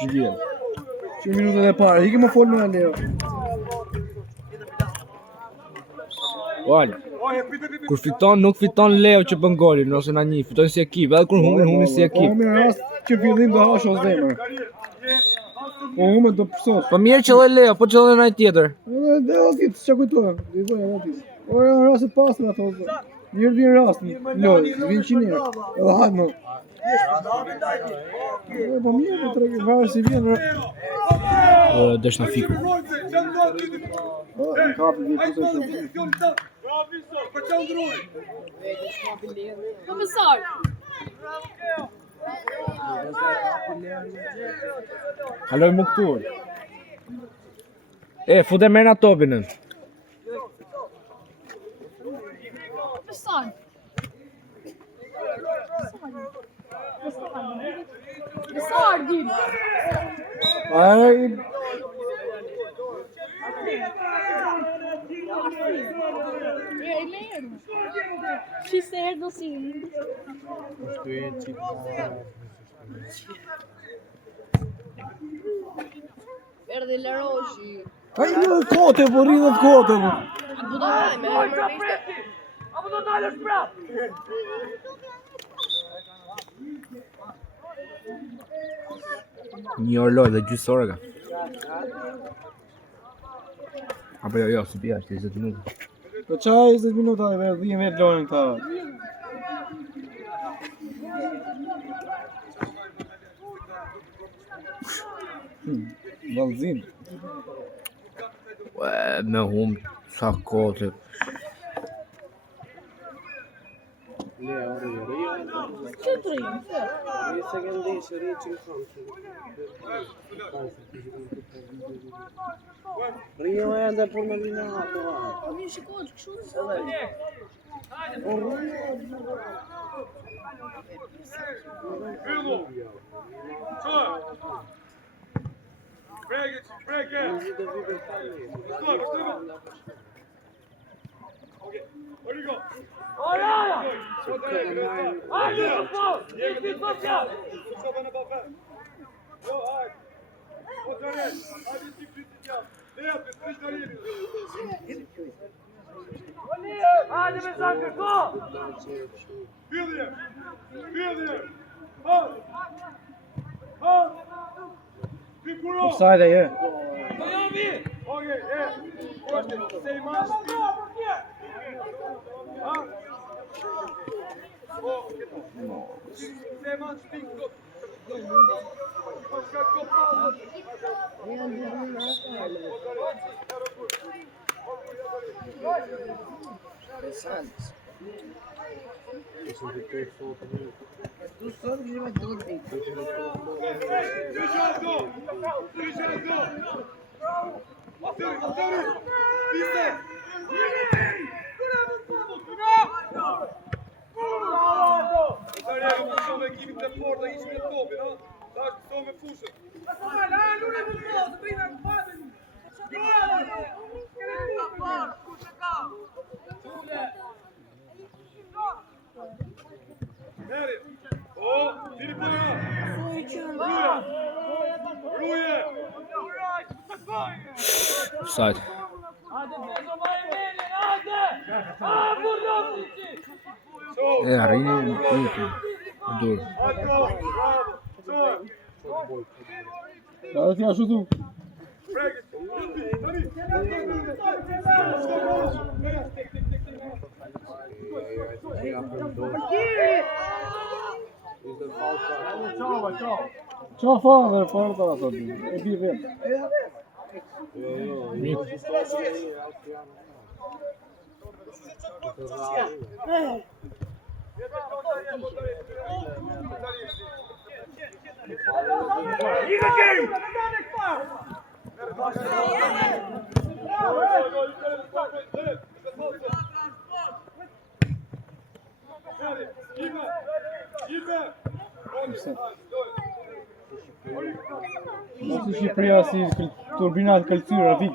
Shgje. 2 minutet e parë, hiki më folë me Leva. Ol. Kur fiton, nuk fiton Leo që bën golin, ose na një, fiton si ekip, edhe kur humbin si ekip. Po në rast që fillim do hash ose zemër. Po humbet do përsos. Po mirë që dhe Leo, po që dhe nëjë tjetër. Dhe o ti, që kujtojë, i dojë o ti. Ora në rast e pasër ato. Njërë vjen rasti, lojë, vjen 100 euro. Edhe hajtë më. Po mirë, po trege, varë si vjen. Desh na fiku. Po, në kapë vjen të shumë. Komisar. Kaloj mu këtu. Fude merr na topin. Komisar. Komisar din. Ai, She said no sim. Verde la roshi. ai në kote, po rridhet kote, po. Po daj me. Apo do dalësh prap. Një orë lojë dhe gjysë orë ka. Apo jo, si pia është 20 minuta. Po çaj 20 minuta dhe 10 vetë lojën këta. Vallëzim. Me hum sa kote. Çe trim? Rio ende për me vina ato. Po mi shikoj kështu. Bilo! Çoj! Break it! Stop! Okay, where you go? Ora! Go! Hajde të fol! Ti social. Çobana baba. Yo, haj. Otorel, hadi ti kritikja. Ne yapıyorsun? Kışlarıydı. Hadi be Zakir, go! Feel there. Halt. Figuro. Offside here. Miami! Okay, yeah. Say much. Huh? Oh, get off. Say much. Offside. Hadi Bezo Baymen'in hadi! Ha buradan için! Arrini dur. Ka ti ashtu thu. Çao father, forta ato. E di vet. Mos i Shqipëria si turbinat kalcyra fix.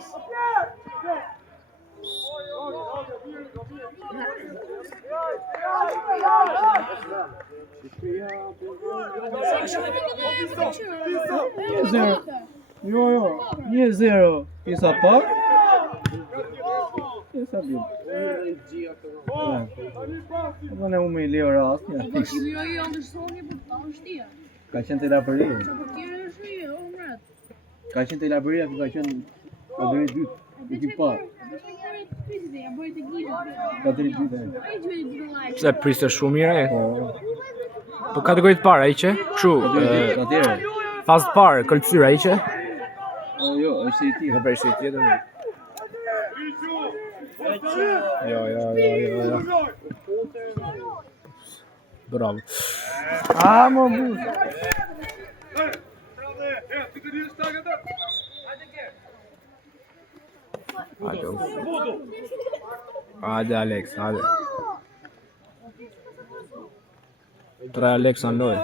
Jo, 1-0. Pjesa pak. Pjesa bim. Do ne u me leo rast, ja Po fix. kimi ai Andersoni po ta vështia. Ka qenë te Labëria. Po tjerë është ai, o mrat. Ka qenë te Labëria, ku ka qenë Labëri dytë, ekip parë. Ja bëj Ka deri dytë. Se priste shumë mirë e. Po kategoritë para ai që? Kështu, Atëherë. fazë parë, këlqyra ai që? Jo, është i tij. Po bëj si tjetër. Jo. Bravo. Ah, më buz. Hajde Alex, hajde. 3 Alex në lojë.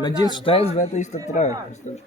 Me gjithë shtesë vete 23.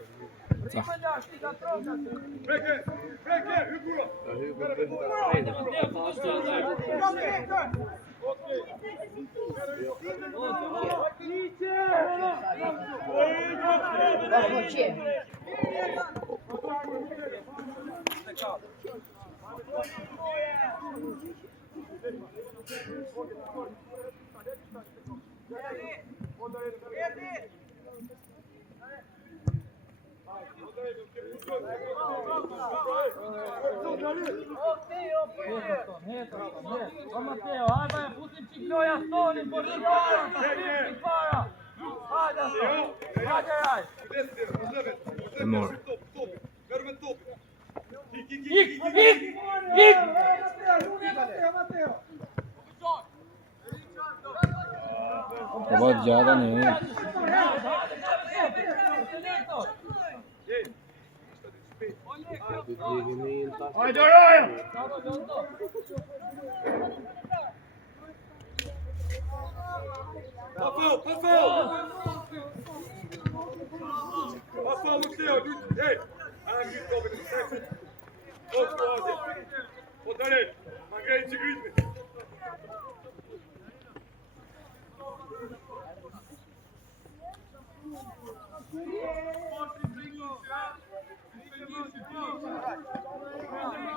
O Mateo, hajde, putim qik loja stonin, por një para. Hajde, hajde, raj. E morë. Po va gjata ne. Hajde Raja! Papel! Papel, Mateo! Ei! Aqui, toca no centro! Ô, Darek! Manguei de grito!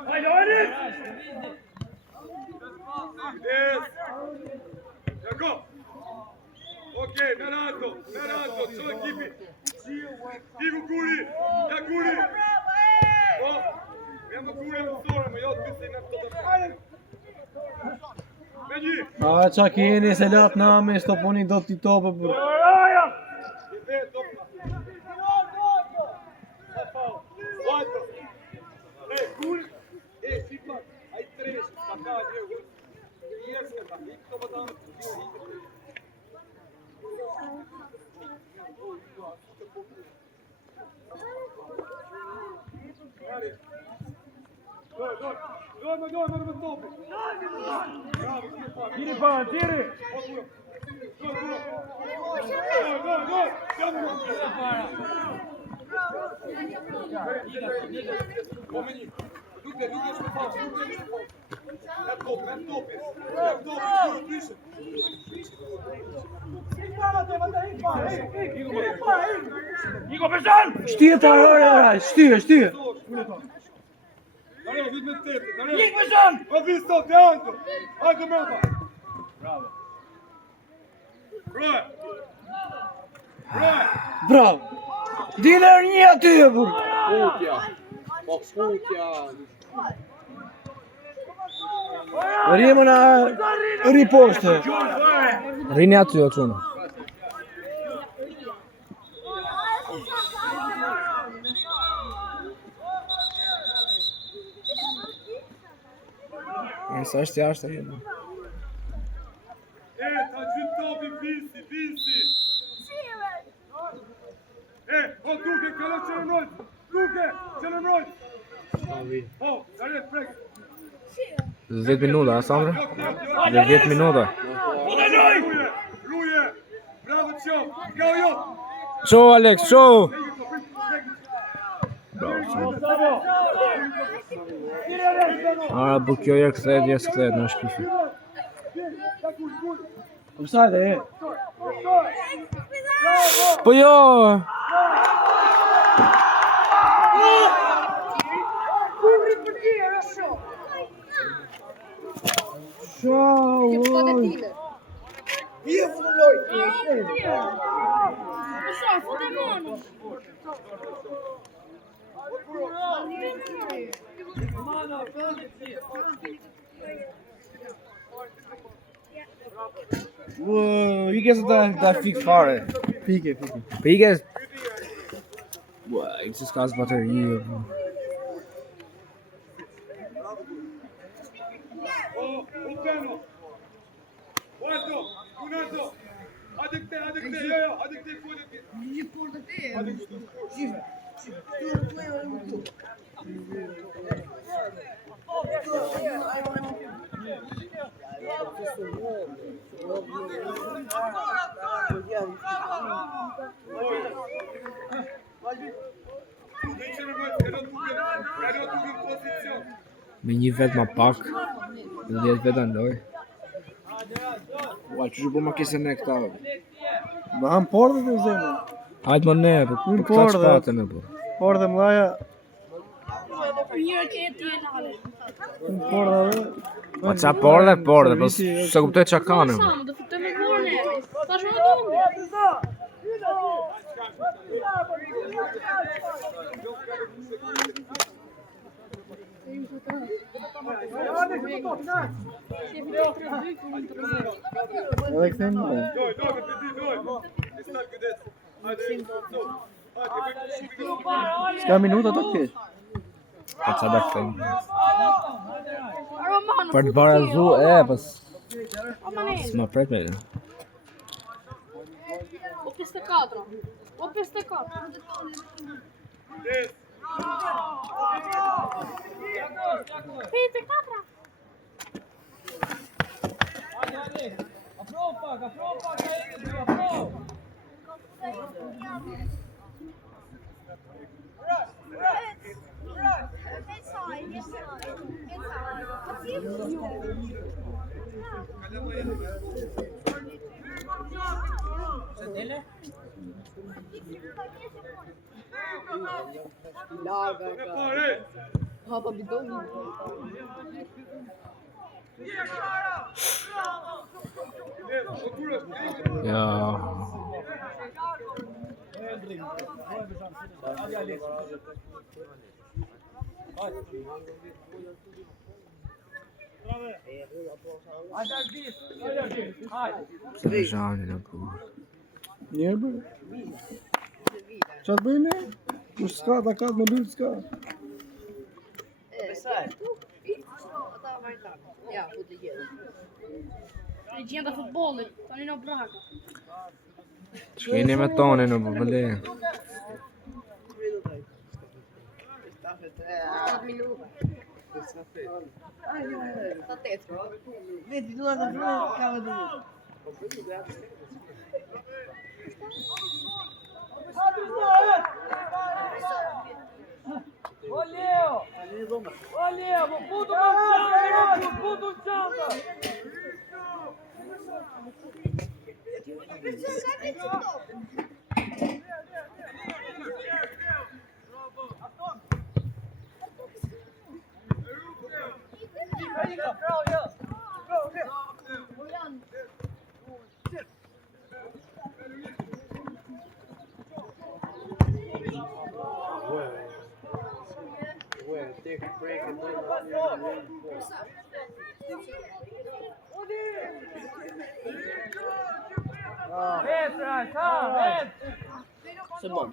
Vai, Doris! Yes! Jacob! Ok, Renato, sua equipe! Digo Guri! Ja Guri! Oh, mesmo Guri não sou, mas eu pensei na toda. Vedi! A qa keni se lat nami, sto puni do t'i topë për... Tiri pa, tiri! Igor Besan! Shtyje ta roj, shtyje! Darel, vidi me tete, Darel! Igor Besan! O vi sto, te alto! Hajde mrapa! Bravo! Roy! Bravo! Diler një aty e bur! Skutja! Rrimë na riposte. Rini aty o çuna. Sa është jashtë ai. Tá de top, vice! O Duque, que ela tira noite! Duque, tira noite! Oh, Darel, prega! 10 minuta, Sandra? 10 minuta. Ruje! Bravo, tjo! Kao jo! Ço Alex, ço! A bu kjo herë kthehet, jes kthehet në shpifi. Offside e. Po jo! Dai, fotte mano. Mano, fermati. I ke se ta fik fare. Pike. Pike? Ua, i se s'ka bateri. Upeno. Guardo, Gunardo. Hadi këte, jo, hadi këte i full e ti. Hadi këtu. Me një vet ma pak, 10 vet andoj. Ua, që po ma kese ne këta. Ma ham porë dhe të zemë. Hajtë më ne, për këta por dhe- qpate në po. Porë dhe mlaja, Njërë që e ti e nale. porë dhe. Pa qa por dhe, po se kuptoj qa kanë. Sa, më do fute me borne. Ta shumë do më. Edhe këthejmë në. Doj, doj. Star kujdes. Hadi. S'ka minuta të këthesh. Pa qa da këtëm. Arro mano. Për të barazu, pas O maneiro. s'ma pret me. O PS4. O PS4. PS4. Approva, approva. Hapa bidoni. Ja. Se vëzhani në kur. Njerë bërë. Qa të bëjnë e? Kush s'ka, ta ka të më lyrë s'ka. Ja, po të gjithë. Legjenda futbollit, Tonino Braga. Shkeni me toni në përbële. 7 minuta. Sta tetro. Vedi, tu da front, cava tu. Ô Leo, puto no puto chanta. Take a break and then Entra, cá, C'est bon.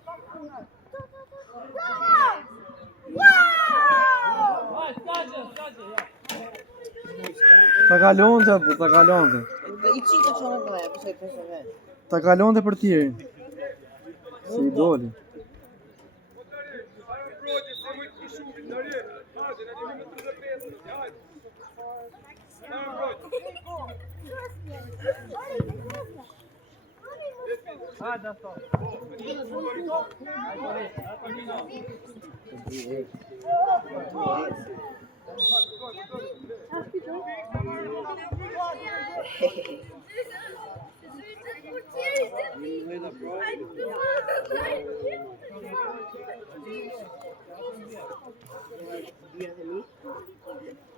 vai, stadia. Ta kalonte, po ta kalonte. I qika që në bëhe, përse të se vetë. Ta kalonte për tjerin. Se i doli.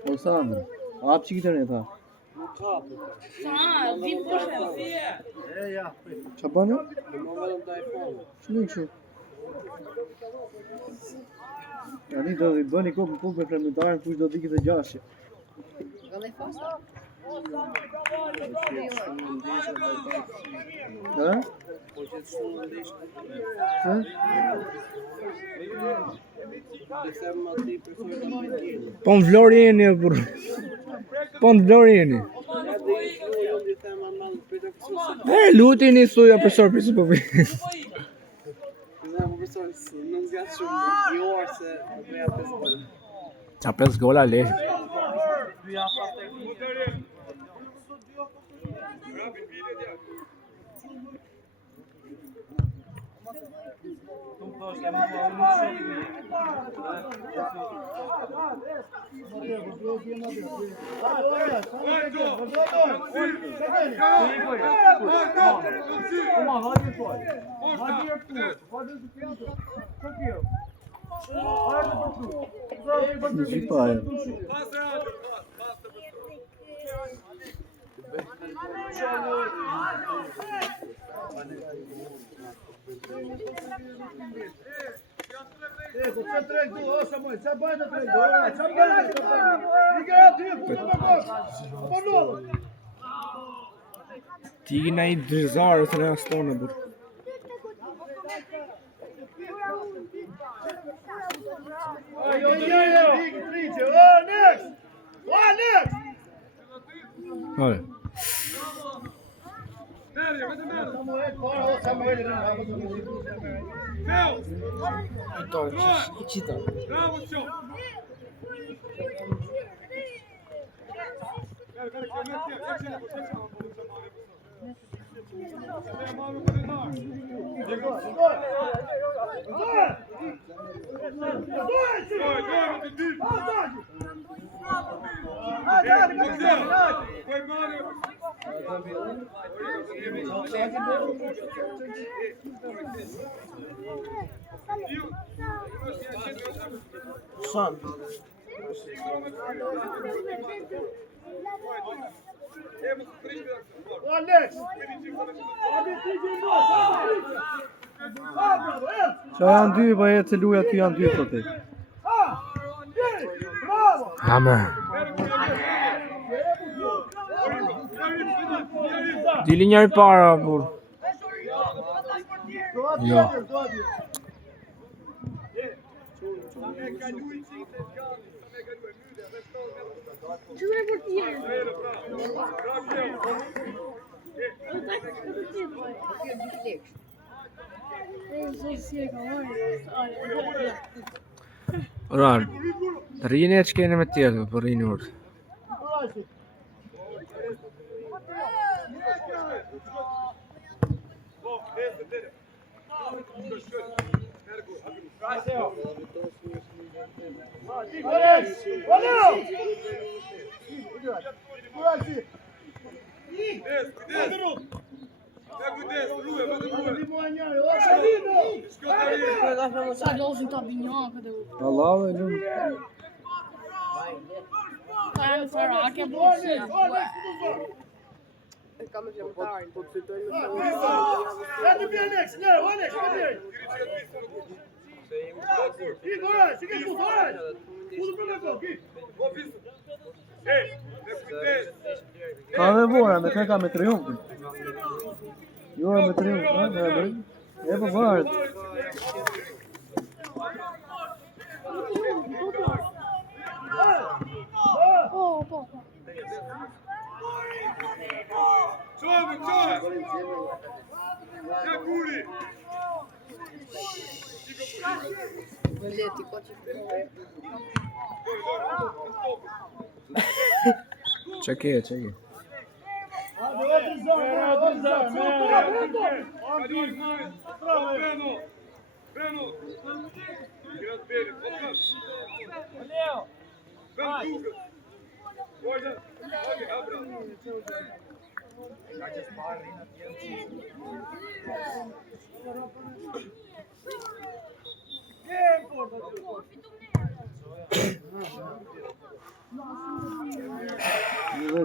O Sandra, hap që kitër e tha. vim kush. Qa bani? Shni kështu. Tani do t'i bëni kokë me fermentarën kush do t'ikit e gjashje. Gallë fasta. Ha? Ha? Po në vlorë jeni e burr. Po në vlorë jeni. Lutini thuja për sorpresi po vi. Qa 5 gola le. Në zipaje. Ti na I drizarë të në astonë burr. Hajde. Bravo, Tjo! Qa janë dy, ba e të luja ty janë dy, thote. Hammer. Dili njëri para, burr. Jo. Gjure për tjerë. Rar. Rrini e që kene me tjetë, për rini urë. Sa dozin ta binjaka dhe Allah dhe lumë. ta janë farake borsi. Ka dhe vora, me ka me triumfin. Jo me triumfin, ha? Me bërë. E për varët. Po. Çojmë, çojmë! Ja kuri! Vëlleti, ko që Çeke.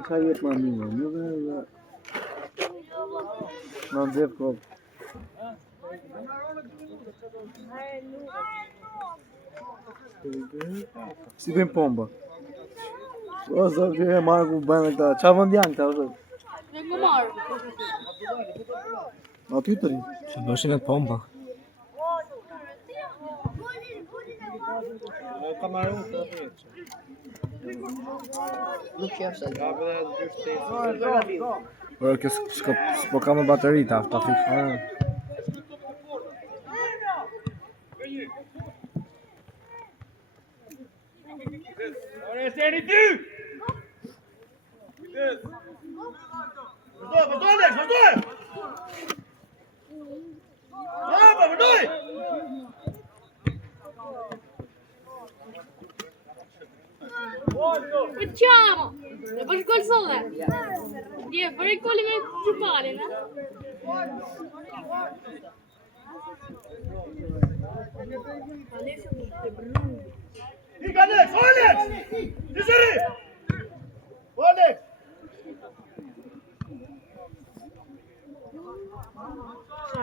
çaj jep më mirë, juve dhe na nxjerr kot. Si bën pomba. O zot, e marrë ku bën këta. Çfarë vend janë këta, o zot? Në Gomar. Aty të rinë. Se bëshin e pomba. Kamarun të rrëqë. Nuk që është Ka për dhe dy shtesë. Por kjo s'po ka më bateri ta fik. Facciamo! E poi il gol sole! Dio, fare il gol che ci pare, no?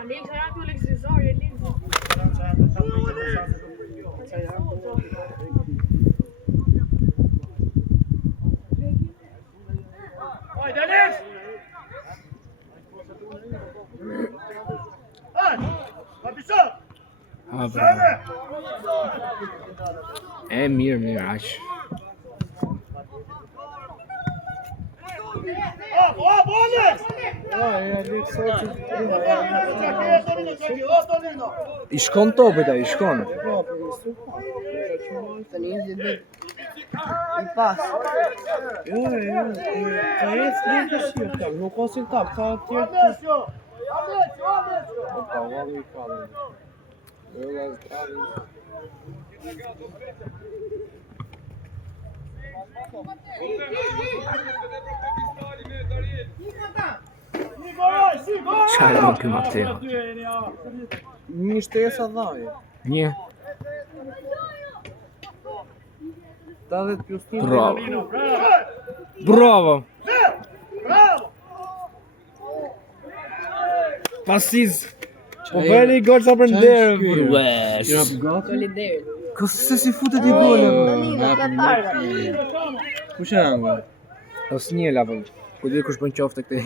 Alex, era più l'excesorio, Ha, bravo. E mirë, aq. I shkon topit ai, i shkon. Të një dhe i pas. Ka e s'li të shqip tam, nuk osin tam, ka tjerë të... Opa, vali i kalli. Çfarë do ky Mateo? Një shtesa dhaje. Një. 80 plus 1. Bravo. Bravo. Pasiz. Po veli gol sa prender. Kira për gati? Solider. Se si futet i golën? Kush e angë? Osniela po. Ku di kush bën qoftë këtej.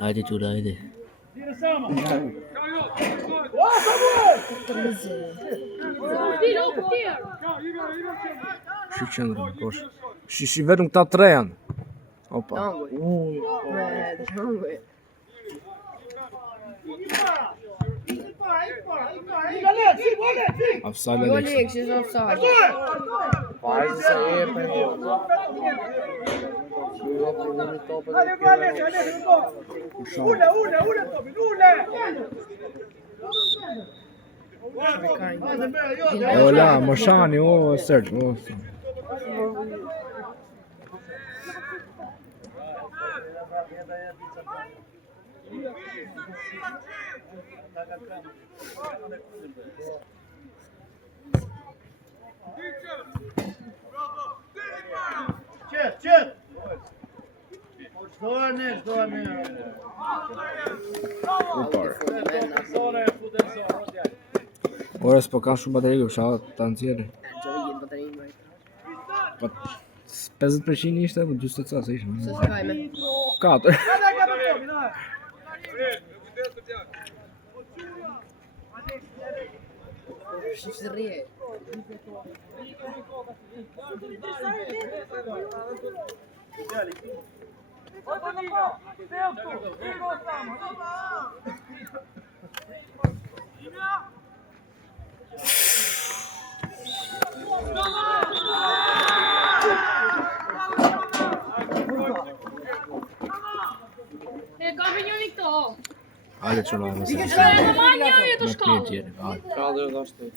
Hajde çura, hajde. Shi qëndrën, posh. Shi vetëm këta tre janë. Opa. Me dhangue. Offside Jo Alex. Alex, është offside. Pajzë sa e për një. Shuro për një topë dhe O la, Moshani, o Serg, o. Ora s'po ka shumë bateri, kisha ta nxjerrë. Gjove jetë baterinë. Po 50% ishte, po 40 ca se ishte. Se s'kajme. 4. Shqipë rrije. E ka për njëri këto. Hajde çuna, mos e. E ka marrë njëri të shkallë. Hajde. Ka dhe dhe ashtë.